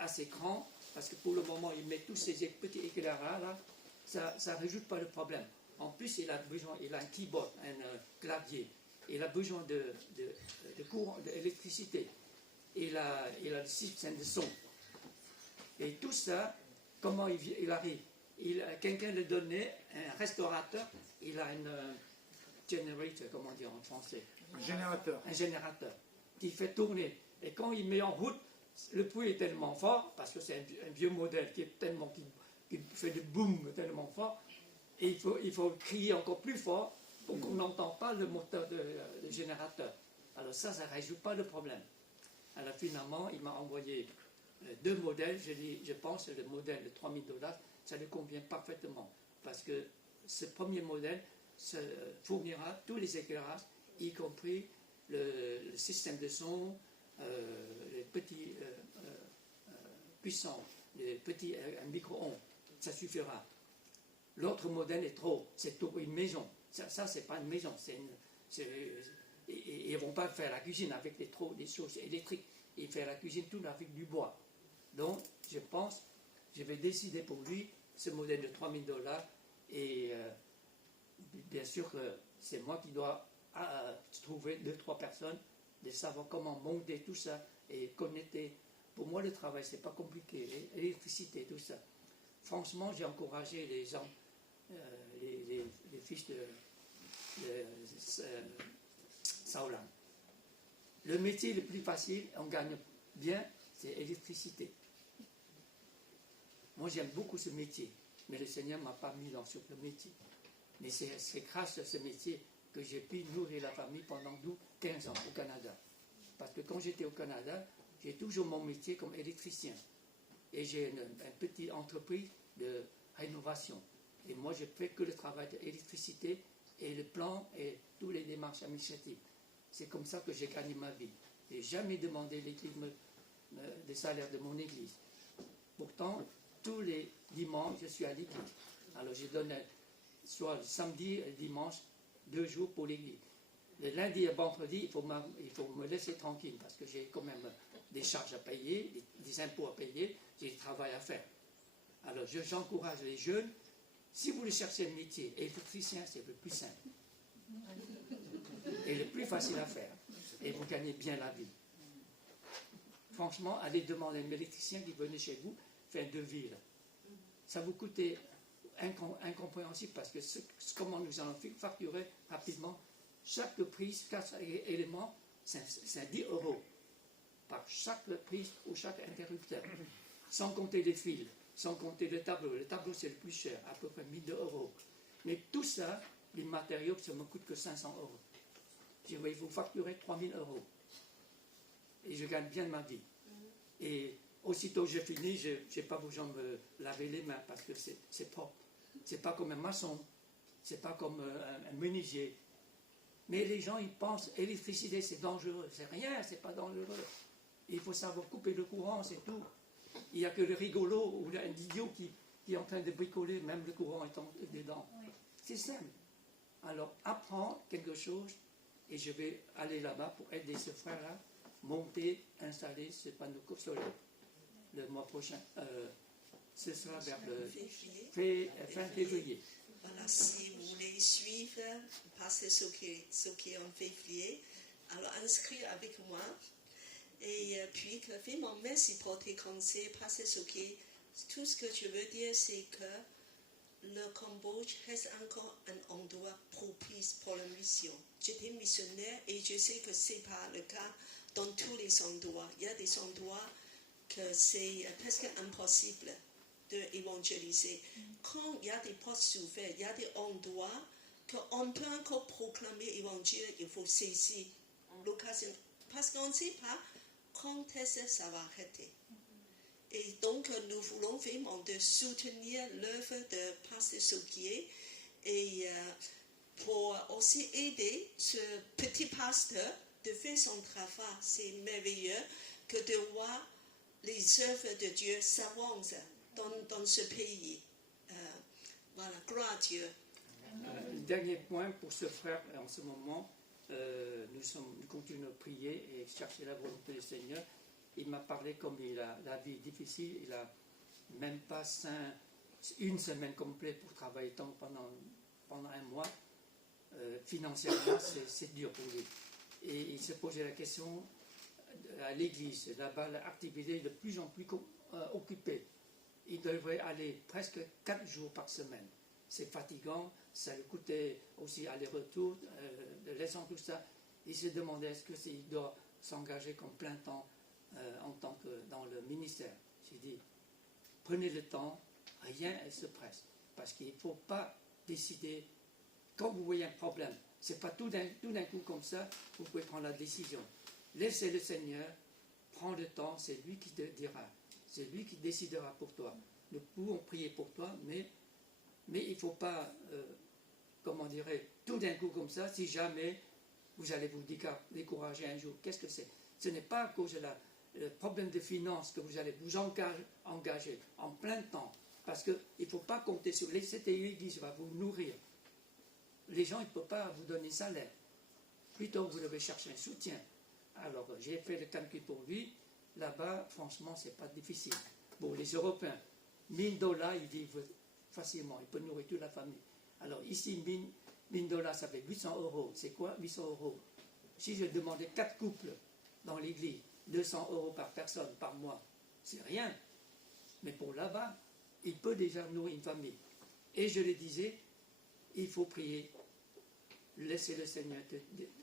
assez grand, parce que pour le moment, il met tous ces petits éclairages là, ça ne résout pas le problème. En plus, il a un keyboard, un clavier, il a besoin de courant, d'électricité, il a le système de son. Et tout ça, comment il arrive? Quelqu'un le donnait, un restaurateur, il a un generator, comment dire en français? Un générateur. Un générateur qui fait tourner. Et quand il met en route, le bruit est tellement fort, parce que c'est un vieux modèle qui fait du boom tellement fort, et il faut crier encore plus fort pour qu'on n'entende pas le moteur de générateur. Alors ça ne résout pas le problème. Alors finalement, il m'a envoyé 2 modèles. Je pense que le modèle de 3 000 $, ça lui convient parfaitement. Parce que ce premier modèle fournira tous les éclairages, y compris le système de son, les petits puissants, les petits micro-ondes. Ça suffira. L'autre modèle est c'est pour une maison. Ça c'est pas une maison. Ils ne vont pas faire la cuisine avec des choses électriques. Ils font la cuisine tout avec du bois. Donc, je pense, je vais décider pour lui ce modèle de 3 000 $. Et bien sûr que c'est moi qui dois trouver 2-3 personnes, de savoir comment monter tout ça et connecter. Pour moi, le travail, c'est pas compliqué. L'électricité, tout ça. Franchement, j'ai encouragé les gens, les fils de Saulan. Le métier le plus facile, on gagne bien, c'est l'électricité. Moi, j'aime beaucoup ce métier, mais le Seigneur ne m'a pas mis sur le métier. Mais c'est grâce à ce métier que j'ai pu nourrir la famille pendant 15 ans au Canada. Parce que quand j'étais au Canada, j'ai toujours mon métier comme électricien. Et j'ai une petite entreprise de rénovation. Et moi, je fais que le travail d'électricité et le plan et toutes les démarches administratives. C'est comme ça que j'ai gagné ma vie. Je n'ai jamais demandé des salaires de mon église. Pourtant, tous les dimanches, je suis à l'église. Alors je donne soit le samedi et le dimanche, 2 jours pour l'église. Le lundi et vendredi, il faut me laisser tranquille parce que j'ai quand même des charges à payer, des impôts à payer, j'ai du travail à faire. Alors j'encourage les jeunes, si vous voulez chercher un métier, électricien, c'est le plus simple et le plus facile à faire. Et vous gagnez bien la vie. Franchement, allez demander à un électricien qui venait chez vous faire un devis. Là. Ça vous coûtait incompréhensible parce que comment nous allons facturer rapidement chaque prise, chaque élément, c'est 10 € par chaque prise ou chaque interrupteur. Sans compter les fils, sans compter le tableau. Le tableau, c'est le plus cher, à peu près 1 000 €. Mais tout ça, les matériaux, ça ne me coûte que 500 €. Je vais vous facturer 3 000 €. Et je gagne bien ma vie. Et aussitôt que je finis, je n'ai pas besoin de me laver les mains parce que c'est propre. Ce n'est pas comme un maçon, ce n'est pas comme un menuisier. Mais les gens, ils pensent, l'électricité, c'est dangereux. C'est rien, c'est pas dangereux. Il faut savoir couper le courant, c'est tout. Il n'y a que le rigolo ou un idiot qui est en train de bricoler, même le courant étant dedans. C'est simple. Alors, apprends quelque chose et je vais aller là-bas pour aider ce frère-là, monter, installer ce panneau solaire. Le mois prochain, ce sera vers le fin février. Voilà, si vous voulez suivre, passer ce qui est en février, alors inscrire avec moi. Et puis, vraiment, merci pour tes conseils, parce que tout ce que je veux dire, c'est que le Cambodge reste encore un endroit propice pour la mission. J'étais missionnaire et je sais que ce n'est pas le cas dans tous les endroits. Il y a des endroits que c'est presque impossible d'évangéliser. Quand il y a des postes ouverts, il y a des endroits qu'on peut encore proclamer l'évangile, il faut saisir l'occasion. Parce qu'on ne sait pas quand est-ce que ça va arrêter. Et donc, nous voulons vraiment de soutenir l'œuvre de Pasteur Sokié et pour aussi aider ce petit pasteur de faire son travail. C'est merveilleux que de voir les œuvres de Dieu s'avancent dans ce pays. Voilà, gloire à Dieu. Le dernier point pour ce frère, en ce moment, nous continuons à prier et chercher la volonté du Seigneur. Il m'a parlé comme il a la vie difficile, il n'a même pas une semaine complète pour travailler pendant un mois. Financièrement, c'est dur pour lui. Et il se posait la question à l'église, là-bas, l'activité est de plus en plus occupée. Il devrait aller presque 4 jours par semaine. C'est fatigant, ça lui coûtait aussi aller-retour, de l'essence, tout ça. Il se demandait est-ce qu'il doit s'engager comme plein temps en tant que dans le ministère. J'ai dit, prenez le temps, rien ne se presse. Parce qu'il ne faut pas décider, quand vous voyez un problème, ce n'est pas tout d'un coup comme ça, vous pouvez prendre la décision. Laissez le Seigneur, prends le temps, c'est lui qui te dira, c'est lui qui décidera pour toi. Nous pouvons prier pour toi, mais il ne faut pas, tout d'un coup comme ça, si jamais vous allez vous décourager un jour. Qu'est-ce que c'est? Ce n'est pas à cause de le problème de finances que vous allez vous engager en plein temps, parce qu'il ne faut pas compter sur cette église va vous nourrir. Les gens, ils ne peuvent pas vous donner salaire. Plutôt, vous devez chercher un soutien. Alors, j'ai fait le calcul pour lui. Là-bas, franchement, ce n'est pas difficile. Bon, les Européens, 1 000 $, ils vivent facilement. Ils peuvent nourrir toute la famille. Alors, ici, 1 000 $, ça fait 800 €. C'est quoi 800 €? Si je demandais 4 couples dans l'église, 200 € par personne, par mois, c'est rien. Mais pour là-bas, il peut déjà nourrir une famille. Et je le disais, il faut prier. Laissez le Seigneur te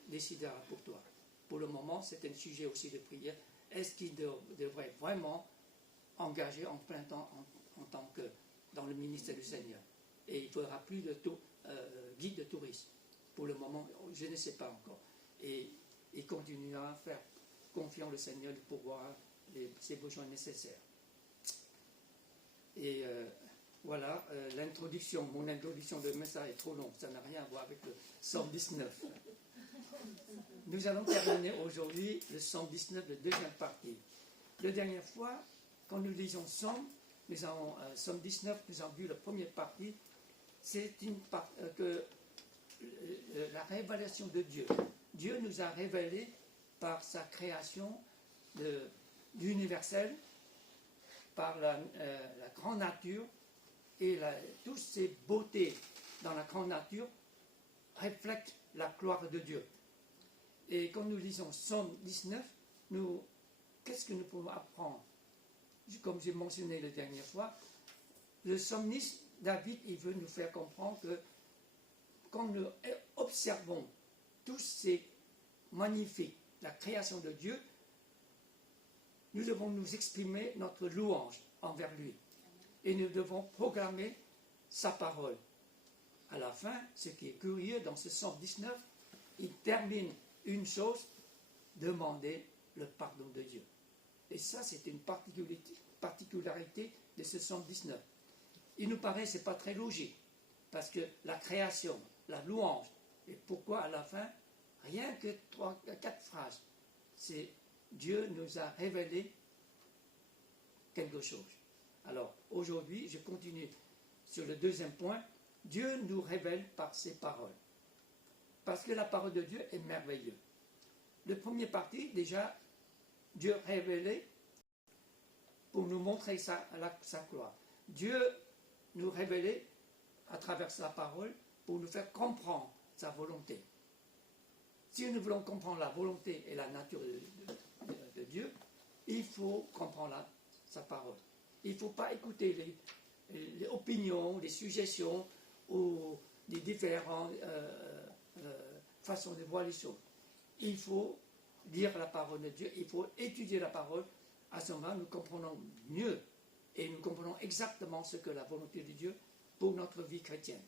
décidera pour toi. Pour le moment, c'est un sujet aussi de prière. Est-ce qu'il devrait vraiment engager en plein temps en tant que dans le ministère du Seigneur? Et il ne faudra plus de guide de tourisme. Pour le moment, je ne sais pas encore. Et il continuera à faire confiance au Seigneur de pourvoir ses besoins nécessaires. Et voilà, mon introduction de message est trop longue, ça n'a rien à voir avec le 119. Nous allons terminer aujourd'hui le 119, la deuxième partie. La dernière fois, quand nous lisions Somme 19, nous avons vu la première partie c'est la révélation de Dieu. Dieu nous a révélé par sa création d'universel, par la grande nature, et toutes ces beautés dans la grande nature reflètent la gloire de Dieu. Et quand nous lisons Psaume 19, qu'est-ce que nous pouvons apprendre? Comme j'ai mentionné la dernière fois, le psalmiste David, il veut nous faire comprendre que quand nous observons tous ces magnifiques, la création de Dieu, nous devons nous exprimer notre louange envers lui. Et nous devons proclamer sa parole. À la fin, ce qui est curieux dans ce psaume 19, il termine une chose, demander le pardon de Dieu. Et ça, c'est une particularité de ce psaume 19. Il nous paraît que ce n'est pas très logique, parce que la création, la louange, et pourquoi à la fin, rien que 4 phrases, c'est Dieu nous a révélé quelque chose. Alors, aujourd'hui, je continue sur le deuxième point. Dieu nous révèle par ses paroles. Parce que la parole de Dieu est merveilleuse. Le premier parti, déjà, Dieu révélé pour nous montrer sa gloire. Dieu nous révélait à travers sa parole pour nous faire comprendre sa volonté. Si nous voulons comprendre la volonté et la nature de Dieu, il faut comprendre sa parole. Il ne faut pas écouter les opinions, les suggestions ou les différentes façons de voir les choses. Il faut lire la parole de Dieu, il faut étudier la parole. À ce moment, nous comprenons mieux et nous comprenons exactement ce que la volonté de Dieu pour notre vie chrétienne.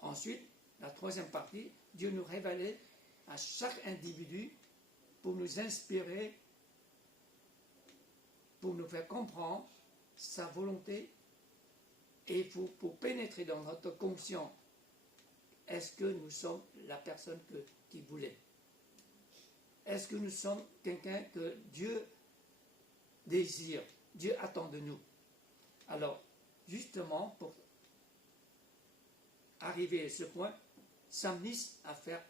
Ensuite, la troisième partie, Dieu nous révèle à chaque individu pour nous inspirer, pour nous faire comprendre sa volonté et pour pénétrer dans notre conscience. Est-ce que nous sommes la personne qu'il voulait? Est-ce que nous sommes quelqu'un que Dieu désire, Dieu attend de nous? Alors, justement, pour arriver à ce point, psalmiste a fait,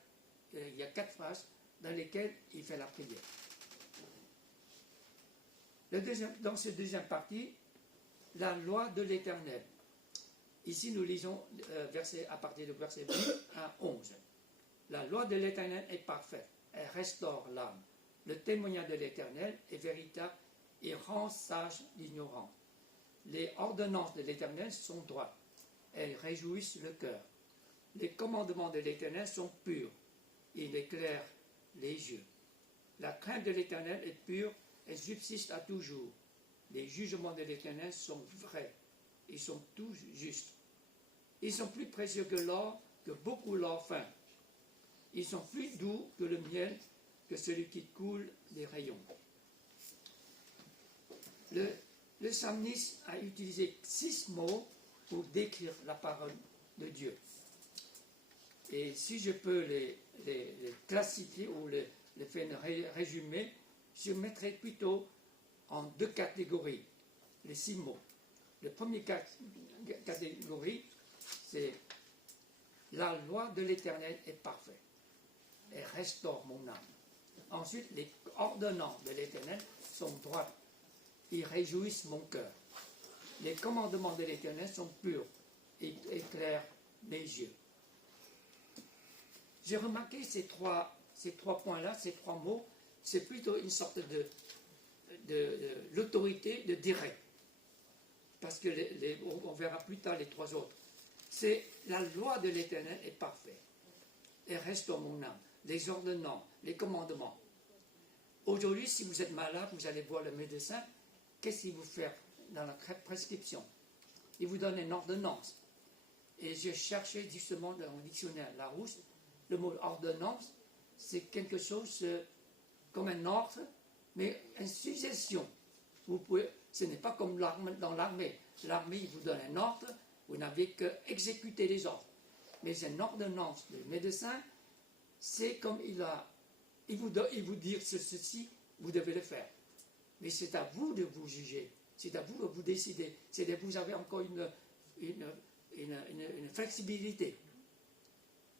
il y a 4 phrases dans lesquelles il fait la prière. Dans cette deuxième partie, la loi de l'Éternel. Ici, nous lisons à partir du verset 8 à 11. La loi de l'Éternel est parfaite, elle restaure l'âme. Le témoignage de l'Éternel est véritable et rend sage l'ignorant. Les ordonnances de l'Éternel sont droites, elles réjouissent le cœur. Les commandements de l'Éternel sont purs, ils éclairent les yeux. La crainte de l'Éternel est pure, elle subsiste à toujours. Les jugements de l'Éternel sont vrais, ils sont tous justes. Ils sont plus précieux que l'or, que beaucoup l'or fin. Ils sont plus doux que le miel, que celui qui coule des rayons. Le psalmiste a utilisé 6 mots pour décrire la parole de Dieu. Et si je peux les classifier ou les faire résumer, je mettrai plutôt en 2 catégories les 6 mots. La première catégorie, c'est la loi de l'Éternel est parfaite. Elle restaure mon âme. Ensuite, les ordonnances de l'Éternel sont droites. Ils réjouissent mon cœur. Les commandements de l'Éternel sont purs et éclairent mes yeux. J'ai remarqué ces trois points-là, ces 3 mots, c'est plutôt une sorte de l'autorité de direct. Parce que on verra plus tard les 3 autres. C'est la loi de l'Éternel est parfaite. Elle restaure mon âme. Les ordonnances, les commandements. Aujourd'hui, si vous êtes malade, vous allez voir le médecin. Qu'est-ce qu'il vous fait dans la prescription? Il vous donne une ordonnance. Et je cherchais justement dans le dictionnaire Larousse, le mot ordonnance, c'est quelque chose comme un ordre, mais une suggestion. Ce n'est pas comme dans l'armée. L'armée, il vous donne un ordre, vous n'avez qu'à exécuter les ordres. Mais une ordonnance de médecin, c'est comme il vous dit ceci, vous devez le faire. Mais c'est à vous de vous juger, c'est à vous de vous décider. C'est à vous avez encore une flexibilité,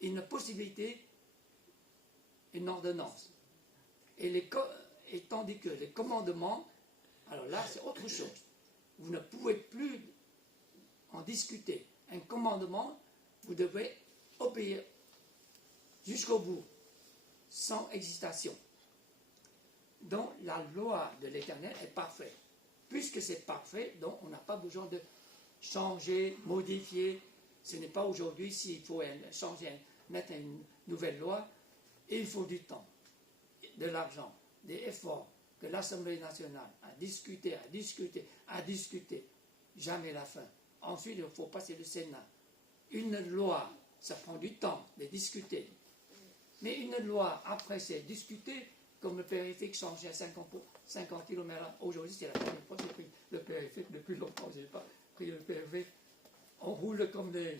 une possibilité, une ordonnance. Et tandis que les commandements, alors là, c'est autre chose. Vous ne pouvez plus en discuter. Un commandement, vous devez obéir jusqu'au bout, sans hésitation. Donc, la loi de l'Éternel est parfaite. Puisque c'est parfait, donc on n'a pas besoin de changer, modifier. Ce n'est pas aujourd'hui s'il faut changer, mettre une nouvelle loi. Et il faut du temps, de l'argent, des efforts, que l'Assemblée nationale a discuté, jamais la fin. Ensuite, il faut passer le Sénat. Une loi, ça prend du temps de discuter. Mais une loi, après c'est discuté, comme le périphérique changeait à 50 km/h. Aujourd'hui, c'est la première fois que j'ai pris le périphérique depuis longtemps. Je n'ai pas pris le périphérique. On roule comme des...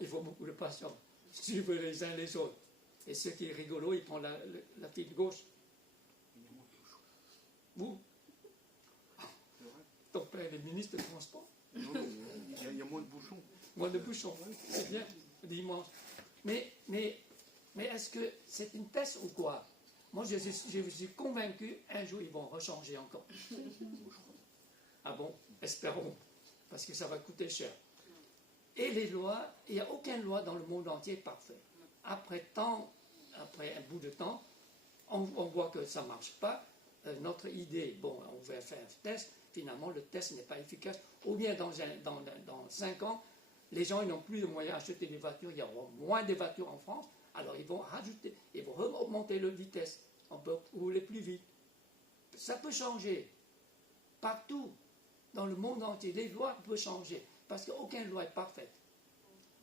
Il faut beaucoup de patience. Suivre les uns les autres. Et ce qui est rigolo, il prend la file gauche. Vous, ton père est ministre de transport. Non, il y a moins de bouchons. Moins de bouchons, c'est bien, dimanche. Mais est-ce que c'est une test ou quoi? Moi, je suis convaincu, un jour, ils vont rechanger encore. Ah bon? Espérons, parce que ça va coûter cher. Et les lois, il n'y a aucune loi dans le monde entier parfaite. Après un bout de temps, on voit que ça ne marche pas. Notre idée, bon, on va faire un test, finalement le test n'est pas efficace. Ou bien dans 5 ans, les gens n'ont plus de moyens d'acheter des voitures, il y aura moins de voitures en France, alors ils vont rajouter, ils vont augmenter la vitesse, on peut rouler plus vite. Ça peut changer. Partout, dans le monde entier, les lois peuvent changer, parce qu'aucune loi est parfaite.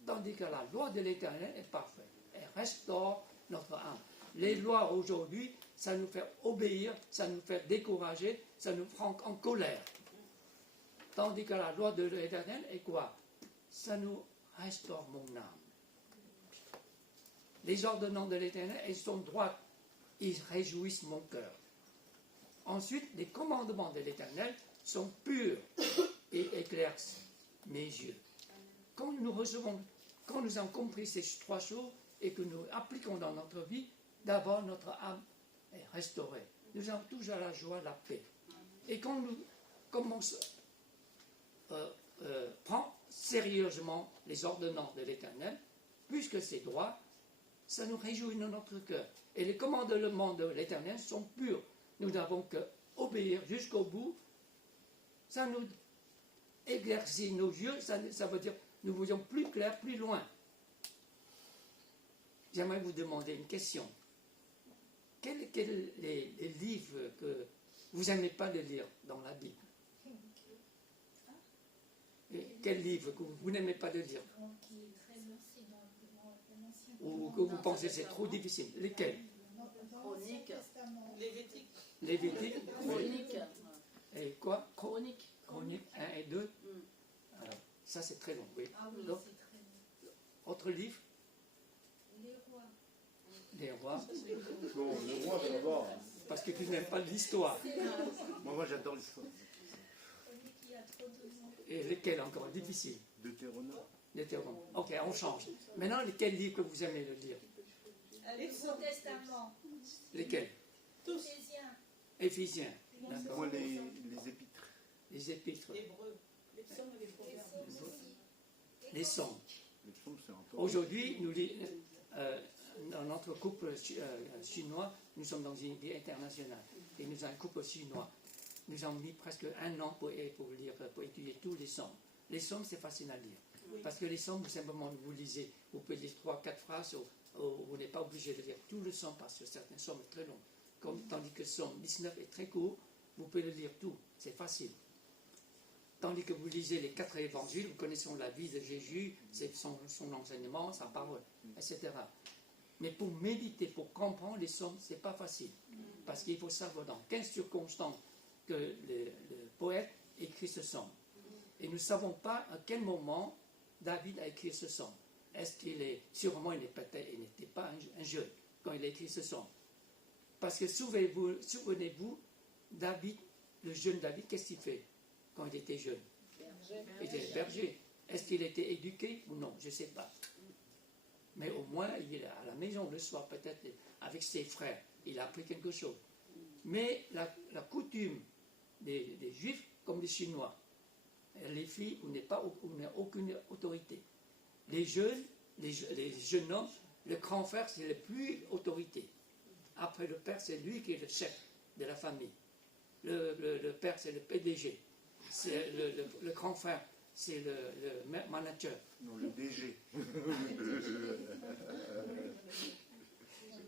Tandis que la loi de l'Éternel est parfaite. Elle restaure notre âme. Les lois aujourd'hui, ça nous fait obéir, ça nous fait décourager, ça nous rend en colère. Tandis que la loi de l'Éternel est quoi? Ça nous restaure mon âme. Les ordonnances de l'Éternel, elles sont droites, ils réjouissent mon cœur. Ensuite, les commandements de l'Éternel sont purs et éclaircissent mes yeux. Quand nous avons compris ces 3 choses et que nous appliquons dans notre vie, d'abord notre âme est restaurée. Nous avons toujours la joie, la paix. Et quand nous commençons prendre sérieusement les ordonnances de l'Éternel, puisque c'est droit, ça nous réjouit dans notre cœur. Et les commandements de l'Éternel sont purs. Nous n'avons qu'obéir jusqu'au bout. Ça nous éclaircit nos yeux, ça veut dire nous voyons plus clair, plus loin. J'aimerais vous demander une question. Quels les livres que vous n'aimez pas de lire dans la Bible? Quel livre que vous n'aimez pas de lire? Ou que vous pensez c'est trop difficile? Lesquels? Chronique. Lévitique. Lévitique? Chronique. Et quoi? Chronique. Chronique 1 et 2. Alors, ça c'est très long, oui. Donc, autre livre? Les rois. Bon, le roi, ça va. Parce que tu n'aimes pas l'histoire. Moi j'adore l'histoire. Et lesquels encore? Difficile. Deutéronome. Ok, on change. Maintenant, quels livres que vous aimez le lire? L'Ancien Testament. Lesquels? Éphésiens. Éphésiens. D'accord. Moi les épîtres. Les épîtres. Hébreu. Les psaumes et les proverbes. Les psaumes. Les psaumes, c'est un peu. Aujourd'hui, dans notre couple chinois, nous sommes dans une vie internationale. Et nous avons un couple chinois. Nous avons mis presque 1 an pour lire, pour étudier tous les psaumes. Les psaumes, c'est facile à lire. Oui. Parce que les psaumes, vous simplement, vous lisez, vous pouvez lire 3-4 phrases, vous n'êtes pas obligé de lire tout le psaume parce que certains psaumes sont très longs. Tandis que le psaume 19 est très court, vous pouvez le lire tout, c'est facile. Tandis que vous lisez les 4 évangiles, vous connaissez la vie de Jésus, son enseignement, sa parole, etc. Mais pour méditer, pour comprendre les psaumes, ce n'est pas facile. Parce qu'il faut savoir dans quelles circonstances que le poète écrit ce psaume. Et nous ne savons pas à quel moment David a écrit ce psaume. Est-ce qu'il est... Sûrement, il n'était pas un jeune quand il a écrit ce psaume. Parce que souvenez-vous, David, le jeune David, qu'est-ce qu'il fait quand il était jeune? Il était berger. Est-ce qu'il était éduqué ou non? Je ne sais pas. Mais au moins, il est à la maison le soir, peut-être avec ses frères. Il a appris quelque chose. Mais la coutume des Juifs, comme des Chinois, les filles, vous n'avez aucune autorité. Les jeunes hommes, le grand frère, c'est le plus autorité. Après le père, c'est lui qui est le chef de la famille. Le père, c'est le PDG. C'est le grand frère, c'est le manager. Non, le DG.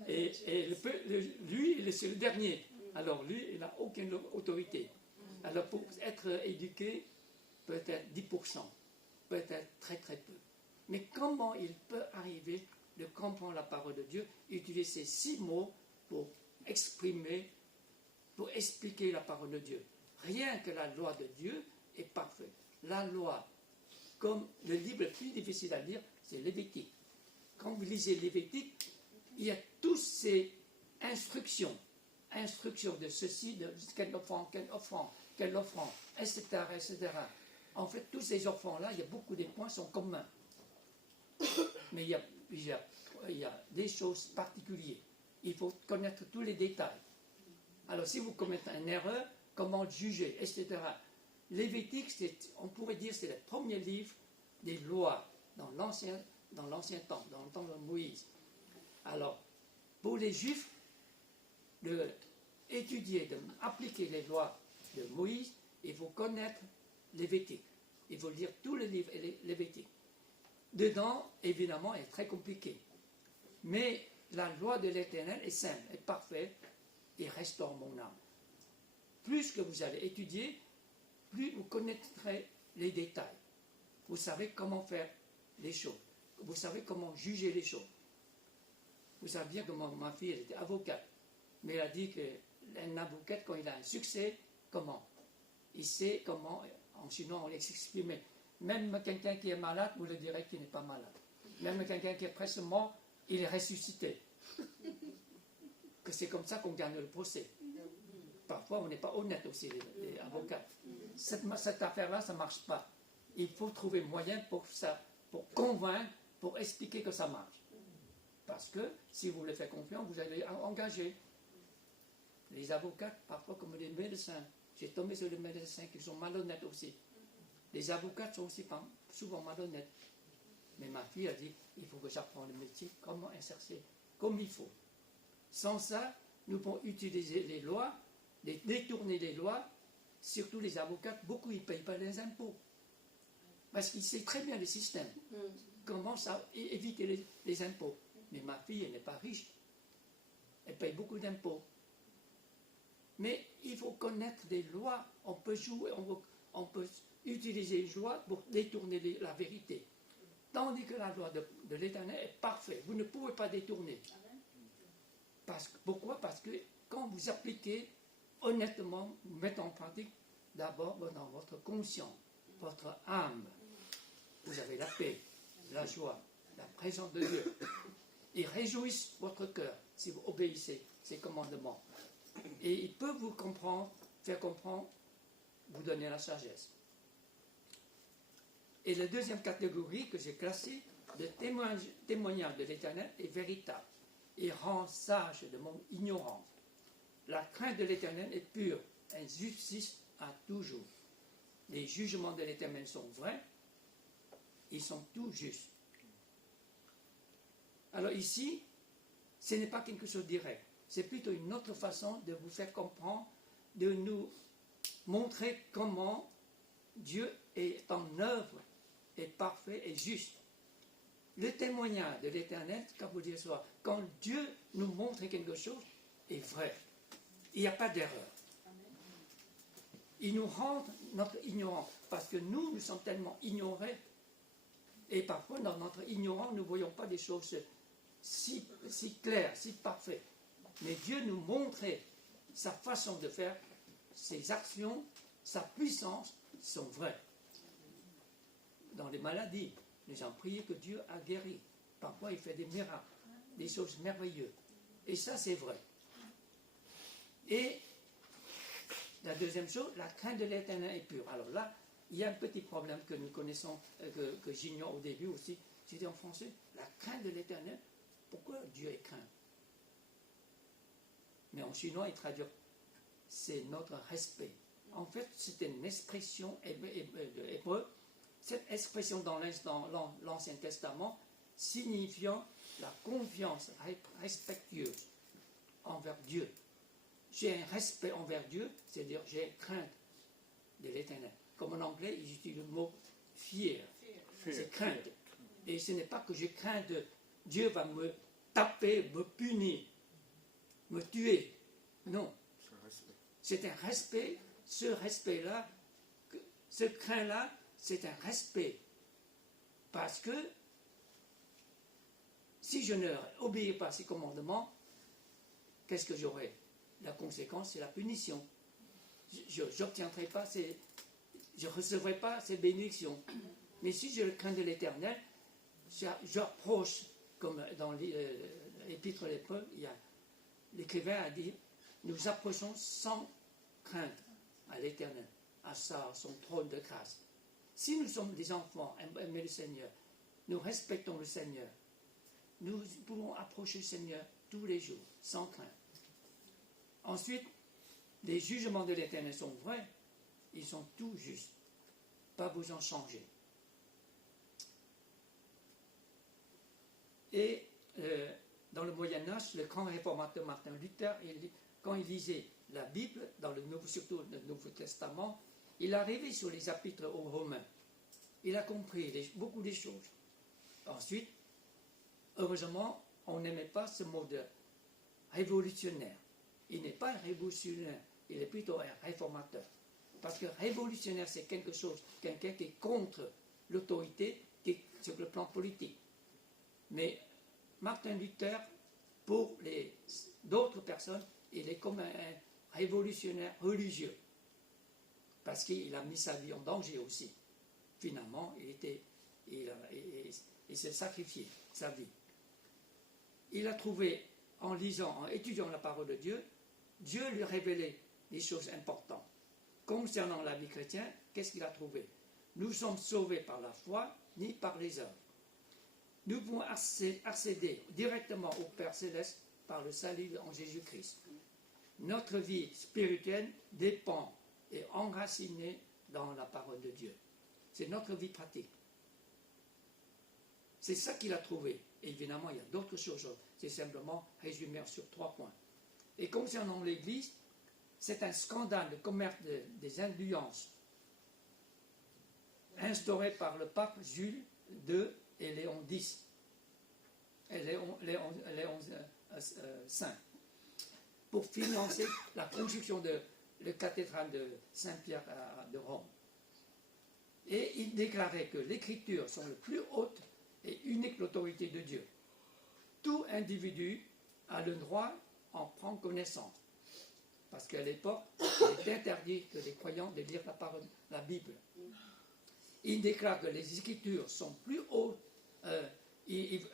Et lui, c'est le dernier. Alors lui, il n'a aucune autorité. Alors pour être éduqué, peut-être 10%, peut-être très très peu. Mais comment il peut arriver de comprendre la parole de Dieu, utiliser ces 6 mots pour exprimer, pour expliquer la parole de Dieu? Rien que la loi de Dieu est parfaite. La loi, comme le livre le plus difficile à lire, c'est Lévitique. Quand vous lisez Lévitique, il y a toutes ces instructions de ceci, de quel offrande, etc., etc. En fait, tous ces offrandes-là, il y a beaucoup des points sont communs. Mais il y a des choses particulières. Il faut connaître tous les détails. Alors, si vous commettez une erreur, comment juger, etc. Lévitique, on pourrait dire, c'est le premier livre des lois dans l'ancien temps, dans le temps de Moïse. Alors, pour les Juifs, d'étudier, d'appliquer les lois de Moïse, il faut connaître Lévitique. Il faut lire tous les livres lévitiques. Dedans, évidemment, est très compliqué. Mais la loi de l'Éternel est simple, est parfaite et restaure mon âme. Plus que vous allez étudier, plus vous connaîtrez les détails. Vous savez comment faire les choses. Vous savez comment juger les choses. Vous savez bien que ma fille, elle était avocate. Mais elle a dit qu'un avocat, quand il a un succès, comment? Il sait comment, en chinois, on l'exprime. Même quelqu'un qui est malade, vous le direz qu'il n'est pas malade. Même quelqu'un qui est presque mort, il est ressuscité. Que c'est comme ça qu'on gagne le procès. Parfois, on n'est pas honnête aussi, les avocats. Cette affaire-là, ça ne marche pas. Il faut trouver moyen pour convaincre, pour expliquer que ça marche. Parce que si vous le faites confiance, vous allez engager. Les avocats, parfois comme les médecins, j'ai tombé sur les médecins qui sont malhonnêtes aussi. Les avocats sont aussi souvent malhonnêtes. Mais ma fille a dit, il faut que j'apprenne le métier, comment exercer, comme il faut. Sans ça, nous pouvons utiliser les lois, détourner les lois, surtout les avocats, beaucoup ils ne payent pas les impôts. Parce qu'ils savent très bien le système. Comment ça éviter les impôts. Mais ma fille, elle n'est pas riche. Elle paye beaucoup d'impôts. Mais il faut connaître des lois. On peut jouer, on peut utiliser les lois pour détourner la vérité. Tandis que la loi de l'Éternel est parfaite. Vous ne pouvez pas détourner. Pourquoi? Parce que quand vous appliquez honnêtement, vous mettez en pratique d'abord dans votre conscience, votre âme. Vous avez la paix, la joie, la présence de Dieu. Il réjouisse votre cœur si vous obéissez ses commandements. Et il peut vous faire comprendre, vous donner la sagesse. Et la deuxième catégorie que j'ai classée, le témoignage de l'Éternel est véritable et rend sage de mon ignorance. La crainte de l'Éternel est pure, elle justice à toujours. Les jugements de l'Éternel sont vrais, ils sont tous justes. Alors ici, ce n'est pas quelque chose de direct, c'est plutôt une autre façon de vous faire comprendre, de nous montrer comment Dieu est en œuvre, est parfait et juste. Le témoignage de l'Éternel, quand Dieu nous montre quelque chose, est vrai. Il n'y a pas d'erreur. Il nous rend notre ignorance, parce que nous sommes tellement ignorés, et parfois dans notre ignorance, nous ne voyons pas des choses si claires, si parfaites. Mais Dieu nous montrait sa façon de faire, ses actions, sa puissance sont vraies. Dans les maladies, les gens prient que Dieu a guéri. Parfois, il fait des miracles, des choses merveilleuses. Et ça, c'est vrai. Et la deuxième chose, la crainte de l'Éternel est pure. Alors là, il y a un petit problème que nous connaissons, que j'ignore au début aussi. J'ai dit en français, la crainte de l'Éternel. Pourquoi Dieu est craint? Mais en chinois, il traduit, c'est notre respect. En fait, c'est une expression hébreu. Cette expression dans l'Ancien Testament signifiant la confiance respectueuse envers Dieu. J'ai un respect envers Dieu, c'est-à-dire j'ai crainte de l'Éternel. Comme en anglais, ils utilisent le mot fear. C'est crainte. Et ce n'est pas que je crains de Dieu va me taper, me punir, me tuer. Non. C'est un respect. Ce respect-là, ce craint-là, c'est un respect. Parce que si je ne obéis pas à ces commandements, qu'est-ce que j'aurai? La conséquence, c'est la punition. Je n'obtiendrai pas je ne recevrai pas ces bénédictions. Mais si je crains de l'Éternel, j'approche, comme dans l'Épître aux Hébreux, l'écrivain a dit, nous approchons sans crainte à l'Éternel, à son trône de grâce. Si nous sommes des enfants, aimés le Seigneur, nous respectons le Seigneur, nous pouvons approcher le Seigneur tous les jours, sans crainte. Ensuite, les jugements de l'Éternel sont vrais, ils sont tout justes, pas besoin de changer. Et dans le Moyen-Âge, le grand réformateur Martin Luther, quand il lisait la Bible, surtout le Nouveau Testament, il arrivait sur les épîtres aux Romains. Il a compris beaucoup de choses. Ensuite, heureusement, on n'aimait pas ce mot de révolutionnaire. Il n'est pas un révolutionnaire, il est plutôt un réformateur. Parce que révolutionnaire, c'est quelqu'un qui est contre l'autorité sur le plan politique. Mais Martin Luther, pour d'autres personnes, il est comme un révolutionnaire religieux. Parce qu'il a mis sa vie en danger aussi. Finalement, il s'est sacrifié, sa vie. Il a trouvé, en étudiant la parole de Dieu, Dieu lui révélait des choses importantes. Concernant la vie chrétienne, qu'est-ce qu'il a trouvé? Nous sommes sauvés par la foi, ni par les œuvres. Nous pouvons accéder directement au Père Céleste par le salut en Jésus-Christ. Notre vie spirituelle dépend et est enracinée dans la parole de Dieu. C'est notre vie pratique. C'est ça qu'il a trouvé. Et évidemment, il y a d'autres choses. C'est simplement résumé sur 3 points. Et concernant l'Église, c'est un scandale de commerce des influences instauré par le pape Jules II et Léon X. Et Léon V. Pour financer la construction de la cathédrale de Saint-Pierre de Rome. Et il déclarait que l'Écriture sont la plus haute et unique autorité de Dieu. Tout individu a le droit d'en prendre connaissance. Parce qu'à l'époque, il était interdit que les croyants de lire la Bible. Il déclare que les Écritures sont plus hautes.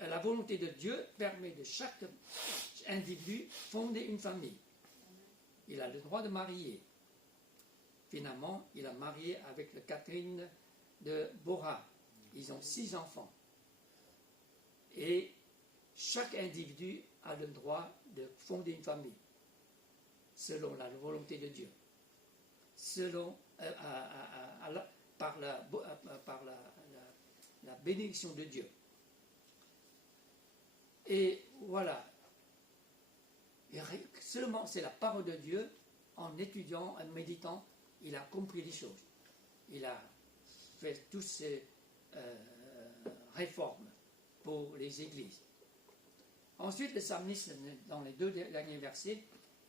La volonté de Dieu permet de chaque individu fonder une famille. Il a le droit de marier. Finalement, il a marié avec Catherine de Bora. Ils ont 6 enfants. Et chaque individu a le droit de fonder une famille, selon la volonté de Dieu, par la bénédiction de Dieu. Et voilà. Et seulement c'est la parole de Dieu, en étudiant, en méditant, il a compris les choses. Il a fait toutes ces réformes pour les églises. Ensuite, le psalmiste, dans les 2 derniers versets,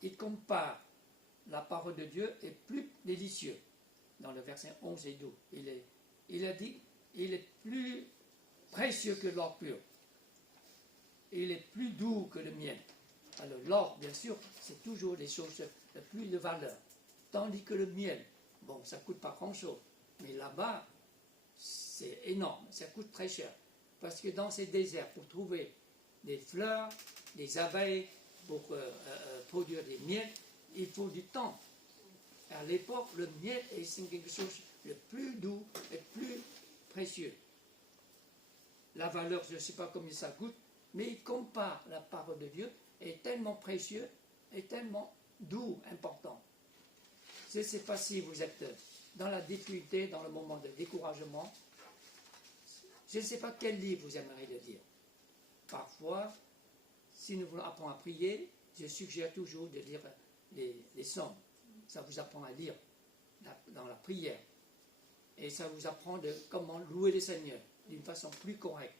il compare la parole de Dieu est plus délicieux. Dans le verset 11 et 12, il a dit, il est plus précieux que l'or pur. Il est plus doux que le miel. Alors l'or, bien sûr, c'est toujours les choses de plus de valeur. Tandis que le miel, bon, ça ne coûte pas grand-chose. Mais là-bas, c'est énorme, ça coûte très cher. Parce que dans ces déserts, pour trouver des fleurs, des abeilles, pour produire des miels, il faut du temps. À l'époque, le miel est quelque chose de plus doux et plus précieux. La valeur, je ne sais pas combien ça coûte, mais il compare la parole de Dieu est tellement précieux et tellement doux, important. Je ne sais pas si vous êtes dans la difficulté, dans le moment de découragement. Je ne sais pas quel livre vous aimeriez le lire. Parfois, si nous voulons apprendre à prier, je suggère toujours de lire les psaumes. Ça vous apprend à lire dans la prière. Et ça vous apprend de comment louer le Seigneur d'une façon plus correcte.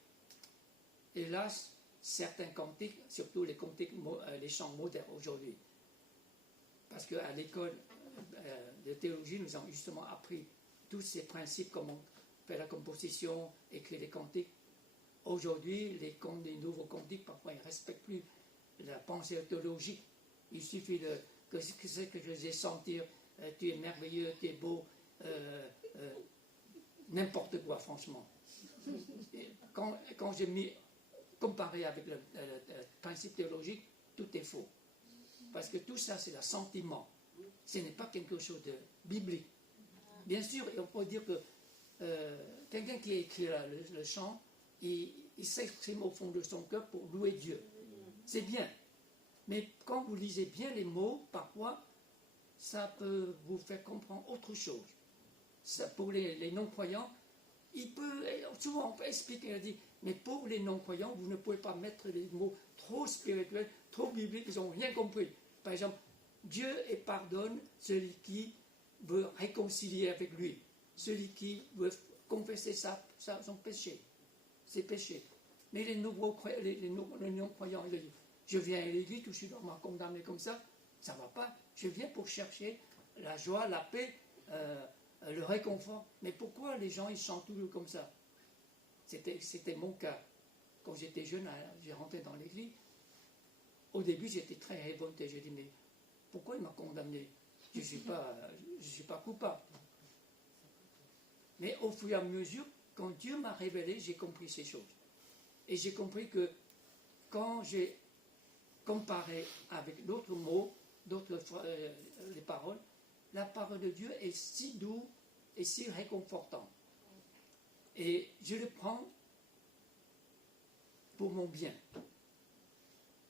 Hélas, certains cantiques, surtout les cantiques, les chants modernes aujourd'hui, parce qu'à l'école de théologie, nous avons justement appris tous ces principes, comment faire la composition, écrire les cantiques. Aujourd'hui, les nouveaux cantiques, parfois, ils ne respectent plus la pensée théologique. Il suffit que je les ai sentir, tu es merveilleux, tu es beau, n'importe quoi, franchement. Quand j'ai mis comparé avec le principe théologique, tout est faux. Parce que tout ça, c'est le sentiment. Ce n'est pas quelque chose de biblique. Bien sûr, on peut dire que quelqu'un qui écrit le chant, il s'exprime au fond de son cœur pour louer Dieu. C'est bien. Mais quand vous lisez bien les mots, parfois, ça peut vous faire comprendre autre chose. Ça, pour les non-croyants, souvent on peut expliquer, on dit, mais pour les non-croyants, vous ne pouvez pas mettre les mots trop spirituels, trop bibliques, ils n'ont rien compris. Par exemple, Dieu pardonne celui qui veut réconcilier avec lui, celui qui veut confesser son péché, ses péchés. Mais les non-croyants, ils disent, je viens à l'église, tout de suite on m'a condamné comme ça ne va pas. Je viens pour chercher la joie, la paix, le réconfort. Mais pourquoi les gens ils chantent toujours comme ça? C'était mon cas. Quand j'étais jeune, j'ai rentré dans l'église. Au début, j'étais très révolté. J'ai dit, mais pourquoi il m'a condamné? Je ne suis pas coupable. Mais au fur et à mesure, quand Dieu m'a révélé, j'ai compris ces choses. Et j'ai compris que quand j'ai comparé avec d'autres mots, les paroles, la parole de Dieu est si douce et si réconfortante. Et je le prends pour mon bien.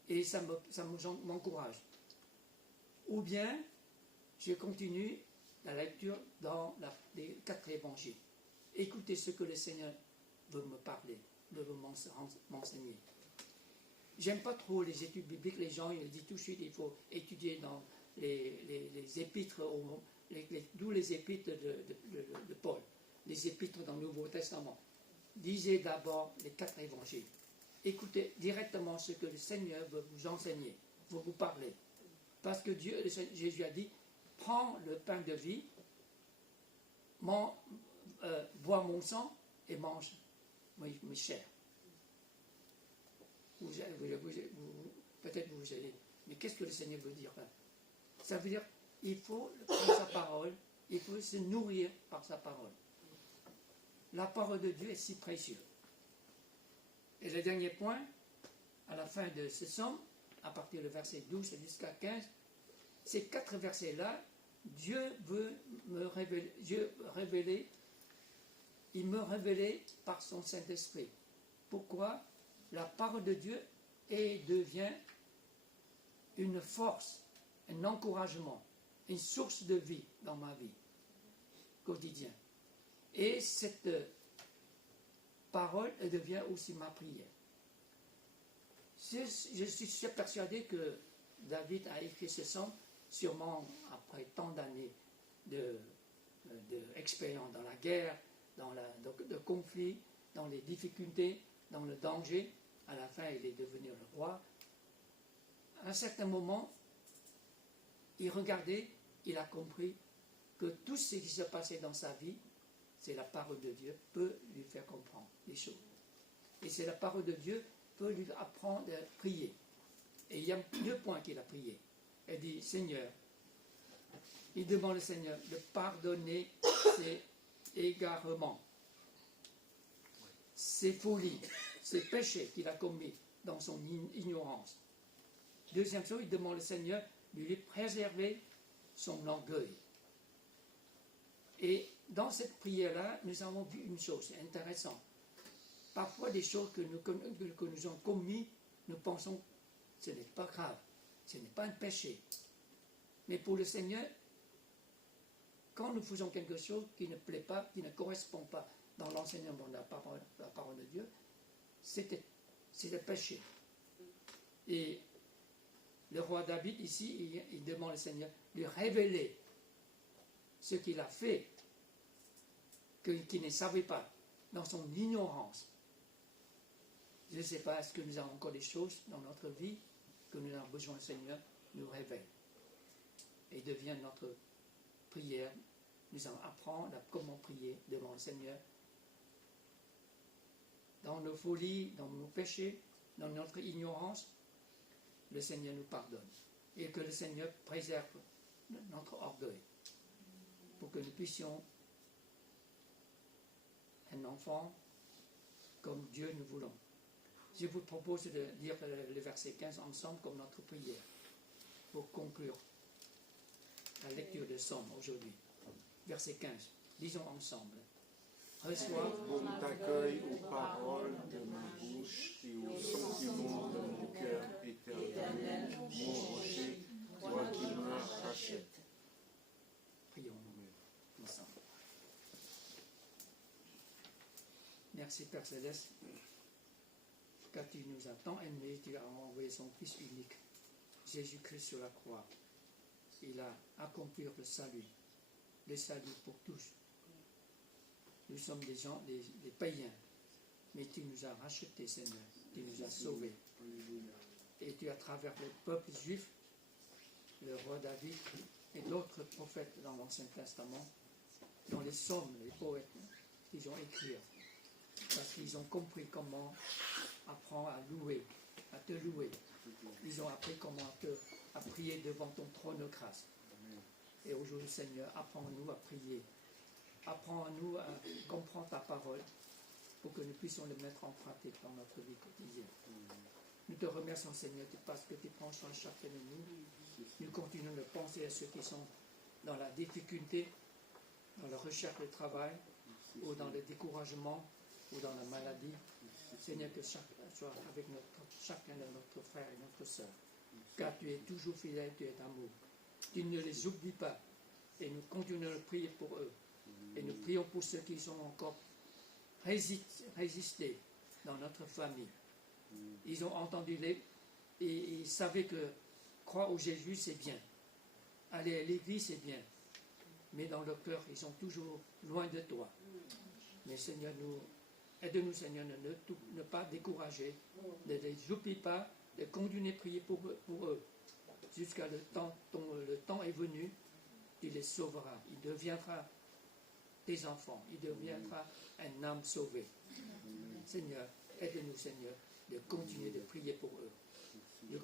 Et ça m'encourage. Ou bien, je continue la lecture dans les 4 évangiles. Écoutez ce que le Seigneur veut me parler, veut m'enseigner. J'aime pas trop les études bibliques. Les gens, ils disent tout de suite, il faut étudier dans les épîtres, d'où les épîtres de Paul, les épîtres dans le Nouveau Testament. Lisez d'abord les 4 évangiles. Écoutez directement ce que le Seigneur veut vous enseigner, veut vous parler. Parce que Jésus a dit, prends le pain de vie, bois mon sang et mange mes chairs. Peut-être vous allez, mais qu'est-ce que le Seigneur veut dire là? Ça veut dire il faut prendre sa parole, il faut se nourrir par sa parole. La parole de Dieu est si précieuse. Et le dernier point, à la fin de ce psaume, à partir du verset 12 jusqu'à 15, ces 4 versets-là, Dieu veut me révéler, il me révélait par son Saint-Esprit. Pourquoi? La parole de Dieu devient une force, un encouragement, une source de vie dans ma vie quotidienne. Et cette parole, elle devient aussi ma prière. Je suis persuadé que David a écrit ce psaume, sûrement après tant d'années d'expérience dans la guerre, de conflits, dans les difficultés, dans le danger. À la fin, il est devenu le roi. À un certain moment, il regardait, il a compris que tout ce qui se passait dans sa vie, c'est la parole de Dieu peut lui faire comprendre les choses. Et c'est la parole de Dieu peut lui apprendre à prier. Et il y a 2 points qu'il a prié. Il dit, Seigneur, il demande au Seigneur de pardonner ses égarements, ses folies, ses péchés qu'il a commis dans son ignorance. Deuxième chose, il demande au Seigneur de lui préserver son orgueil. Et dans cette prière-là, nous avons vu une chose, c'est intéressant. Parfois, des choses que nous avons commis, nous pensons que ce n'est pas grave, ce n'est pas un péché. Mais pour le Seigneur, quand nous faisons quelque chose qui ne plaît pas, qui ne correspond pas dans l'enseignement de la parole de Dieu, c'est le péché. Et le roi David, ici, il demande au Seigneur de lui révéler ce qu'il a fait, qu'il ne savait pas, dans son ignorance. Je ne sais pas, est-ce que nous avons encore des choses dans notre vie que nous avons besoin, le Seigneur nous révèle. Et devient notre prière. Nous allons apprendre à comment prier devant le Seigneur. Dans nos folies, dans nos péchés, dans notre ignorance, le Seigneur nous pardonne. Et que le Seigneur préserve notre orgueil. Pour que nous puissions un enfant comme Dieu nous voulons. Je vous propose de lire le verset 15 ensemble comme notre prière pour conclure la lecture de Somme aujourd'hui. Verset 15. Lisons ensemble. Reçois Bon accueil aux paroles de ma bouche et aux sentiments de mon cœur éternel, mon rocher, toi qui me rachètes. Prions ensemble. Merci Père Céleste, car tu nous as tant aimés, tu as envoyé son Fils unique, Jésus-Christ sur la croix. Il a accompli le salut pour tous. Nous sommes des gens, des païens, mais tu nous as rachetés, Seigneur, tu nous as sauvés. Et tu, à travers le peuple juif, le roi David et d'autres prophètes dans l'Ancien Testament, dans les psaumes, les poètes, ils ont écrit, parce qu'ils ont compris comment apprendre à louer, à te louer. Ils ont appris comment à prier devant ton trône de grâce. Et aujourd'hui, Seigneur, apprends-nous à prier. Apprends-nous à comprendre ta parole pour que nous puissions le mettre en pratique dans notre vie quotidienne. Nous te remercions, Seigneur, parce que tu prends soin de chacun de nous. Nous continuons de penser à ceux qui sont dans la difficulté, dans la recherche de travail, ou dans le découragement, ou dans la maladie. Seigneur, que soit avec chacun de notre frère et notre sœur. Car tu es toujours fidèle, tu es d'amour. Tu ne les oublies pas. Et nous continuons de prier pour eux. Et nous prions pour ceux qui sont encore résistés dans notre famille. Ils ont entendu et ils savaient que croire au Jésus, c'est bien. Aller à l'église, c'est bien. Mais dans leur cœur, ils sont toujours loin de toi. Mais Seigneur, aide-nous, Seigneur, ne pas décourager, ne les oublie pas, de continuer à prier pour eux. Jusqu'à le temps est venu, tu les sauveras. Il deviendra tes enfants. Il deviendra un âme sauvée. Seigneur, aide-nous, Seigneur, de continuer de prier pour eux. Nous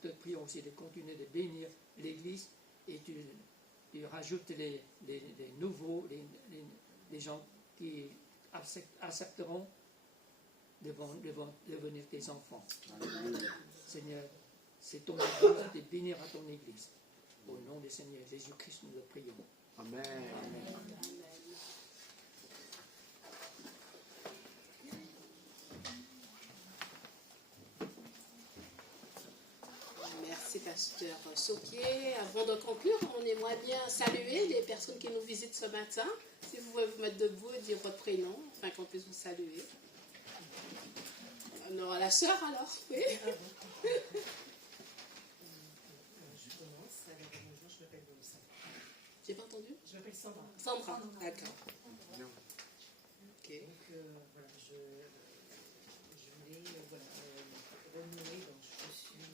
te prions aussi de continuer de bénir l'Église et tu rajoutes les nouveaux, les gens qui accepteront de devenir tes enfants. Seigneur, c'est ton Église, de bénir à ton Église. Au nom du Seigneur Jésus-Christ, nous le prions. Amen. Amen. Merci, pasteur Sokier. Avant de conclure, on aimerait bien saluer les personnes qui nous visitent ce matin. Si vous pouvez vous mettre debout et dire votre prénom, afin qu'on puisse vous saluer. On aura la sœur alors, oui. Je commence. Alors, bonjour, je m'appelle Vanessa. J'ai pas entendu? Je m'appelle Sandra. Sandra, d'accord. Ok. Donc, voilà, je voulais renouer. Donc, je suis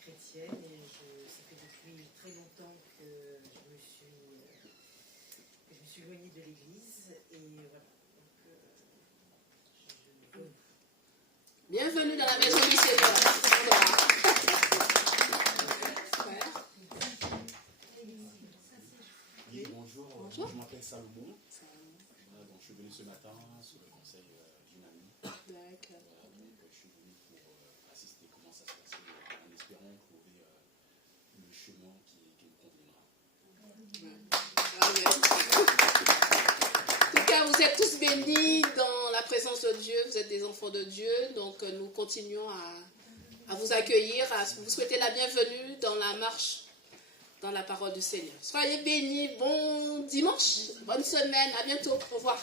chrétienne et ça fait depuis très longtemps que je me suis éloignée de l'église. Et voilà. Donc, Bienvenue dans la maison du Seigneur. Sandra. Oui, bonjour. Bonjour. Je m'appelle Salomon. Donc, je suis venu ce matin sous le conseil d'une amie. D'accord. Donc, je suis venu pour assister comment ça se passe en espérant trouver le chemin qui me conviendra. Amen. En tout cas, vous êtes tous bénis dans la présence de Dieu. Vous êtes des enfants de Dieu. Donc, nous continuons à vous accueillir, à vous souhaiter la bienvenue dans la marche, dans la parole du Seigneur. Soyez bénis. Bon dimanche, bonne semaine. À bientôt. Au revoir.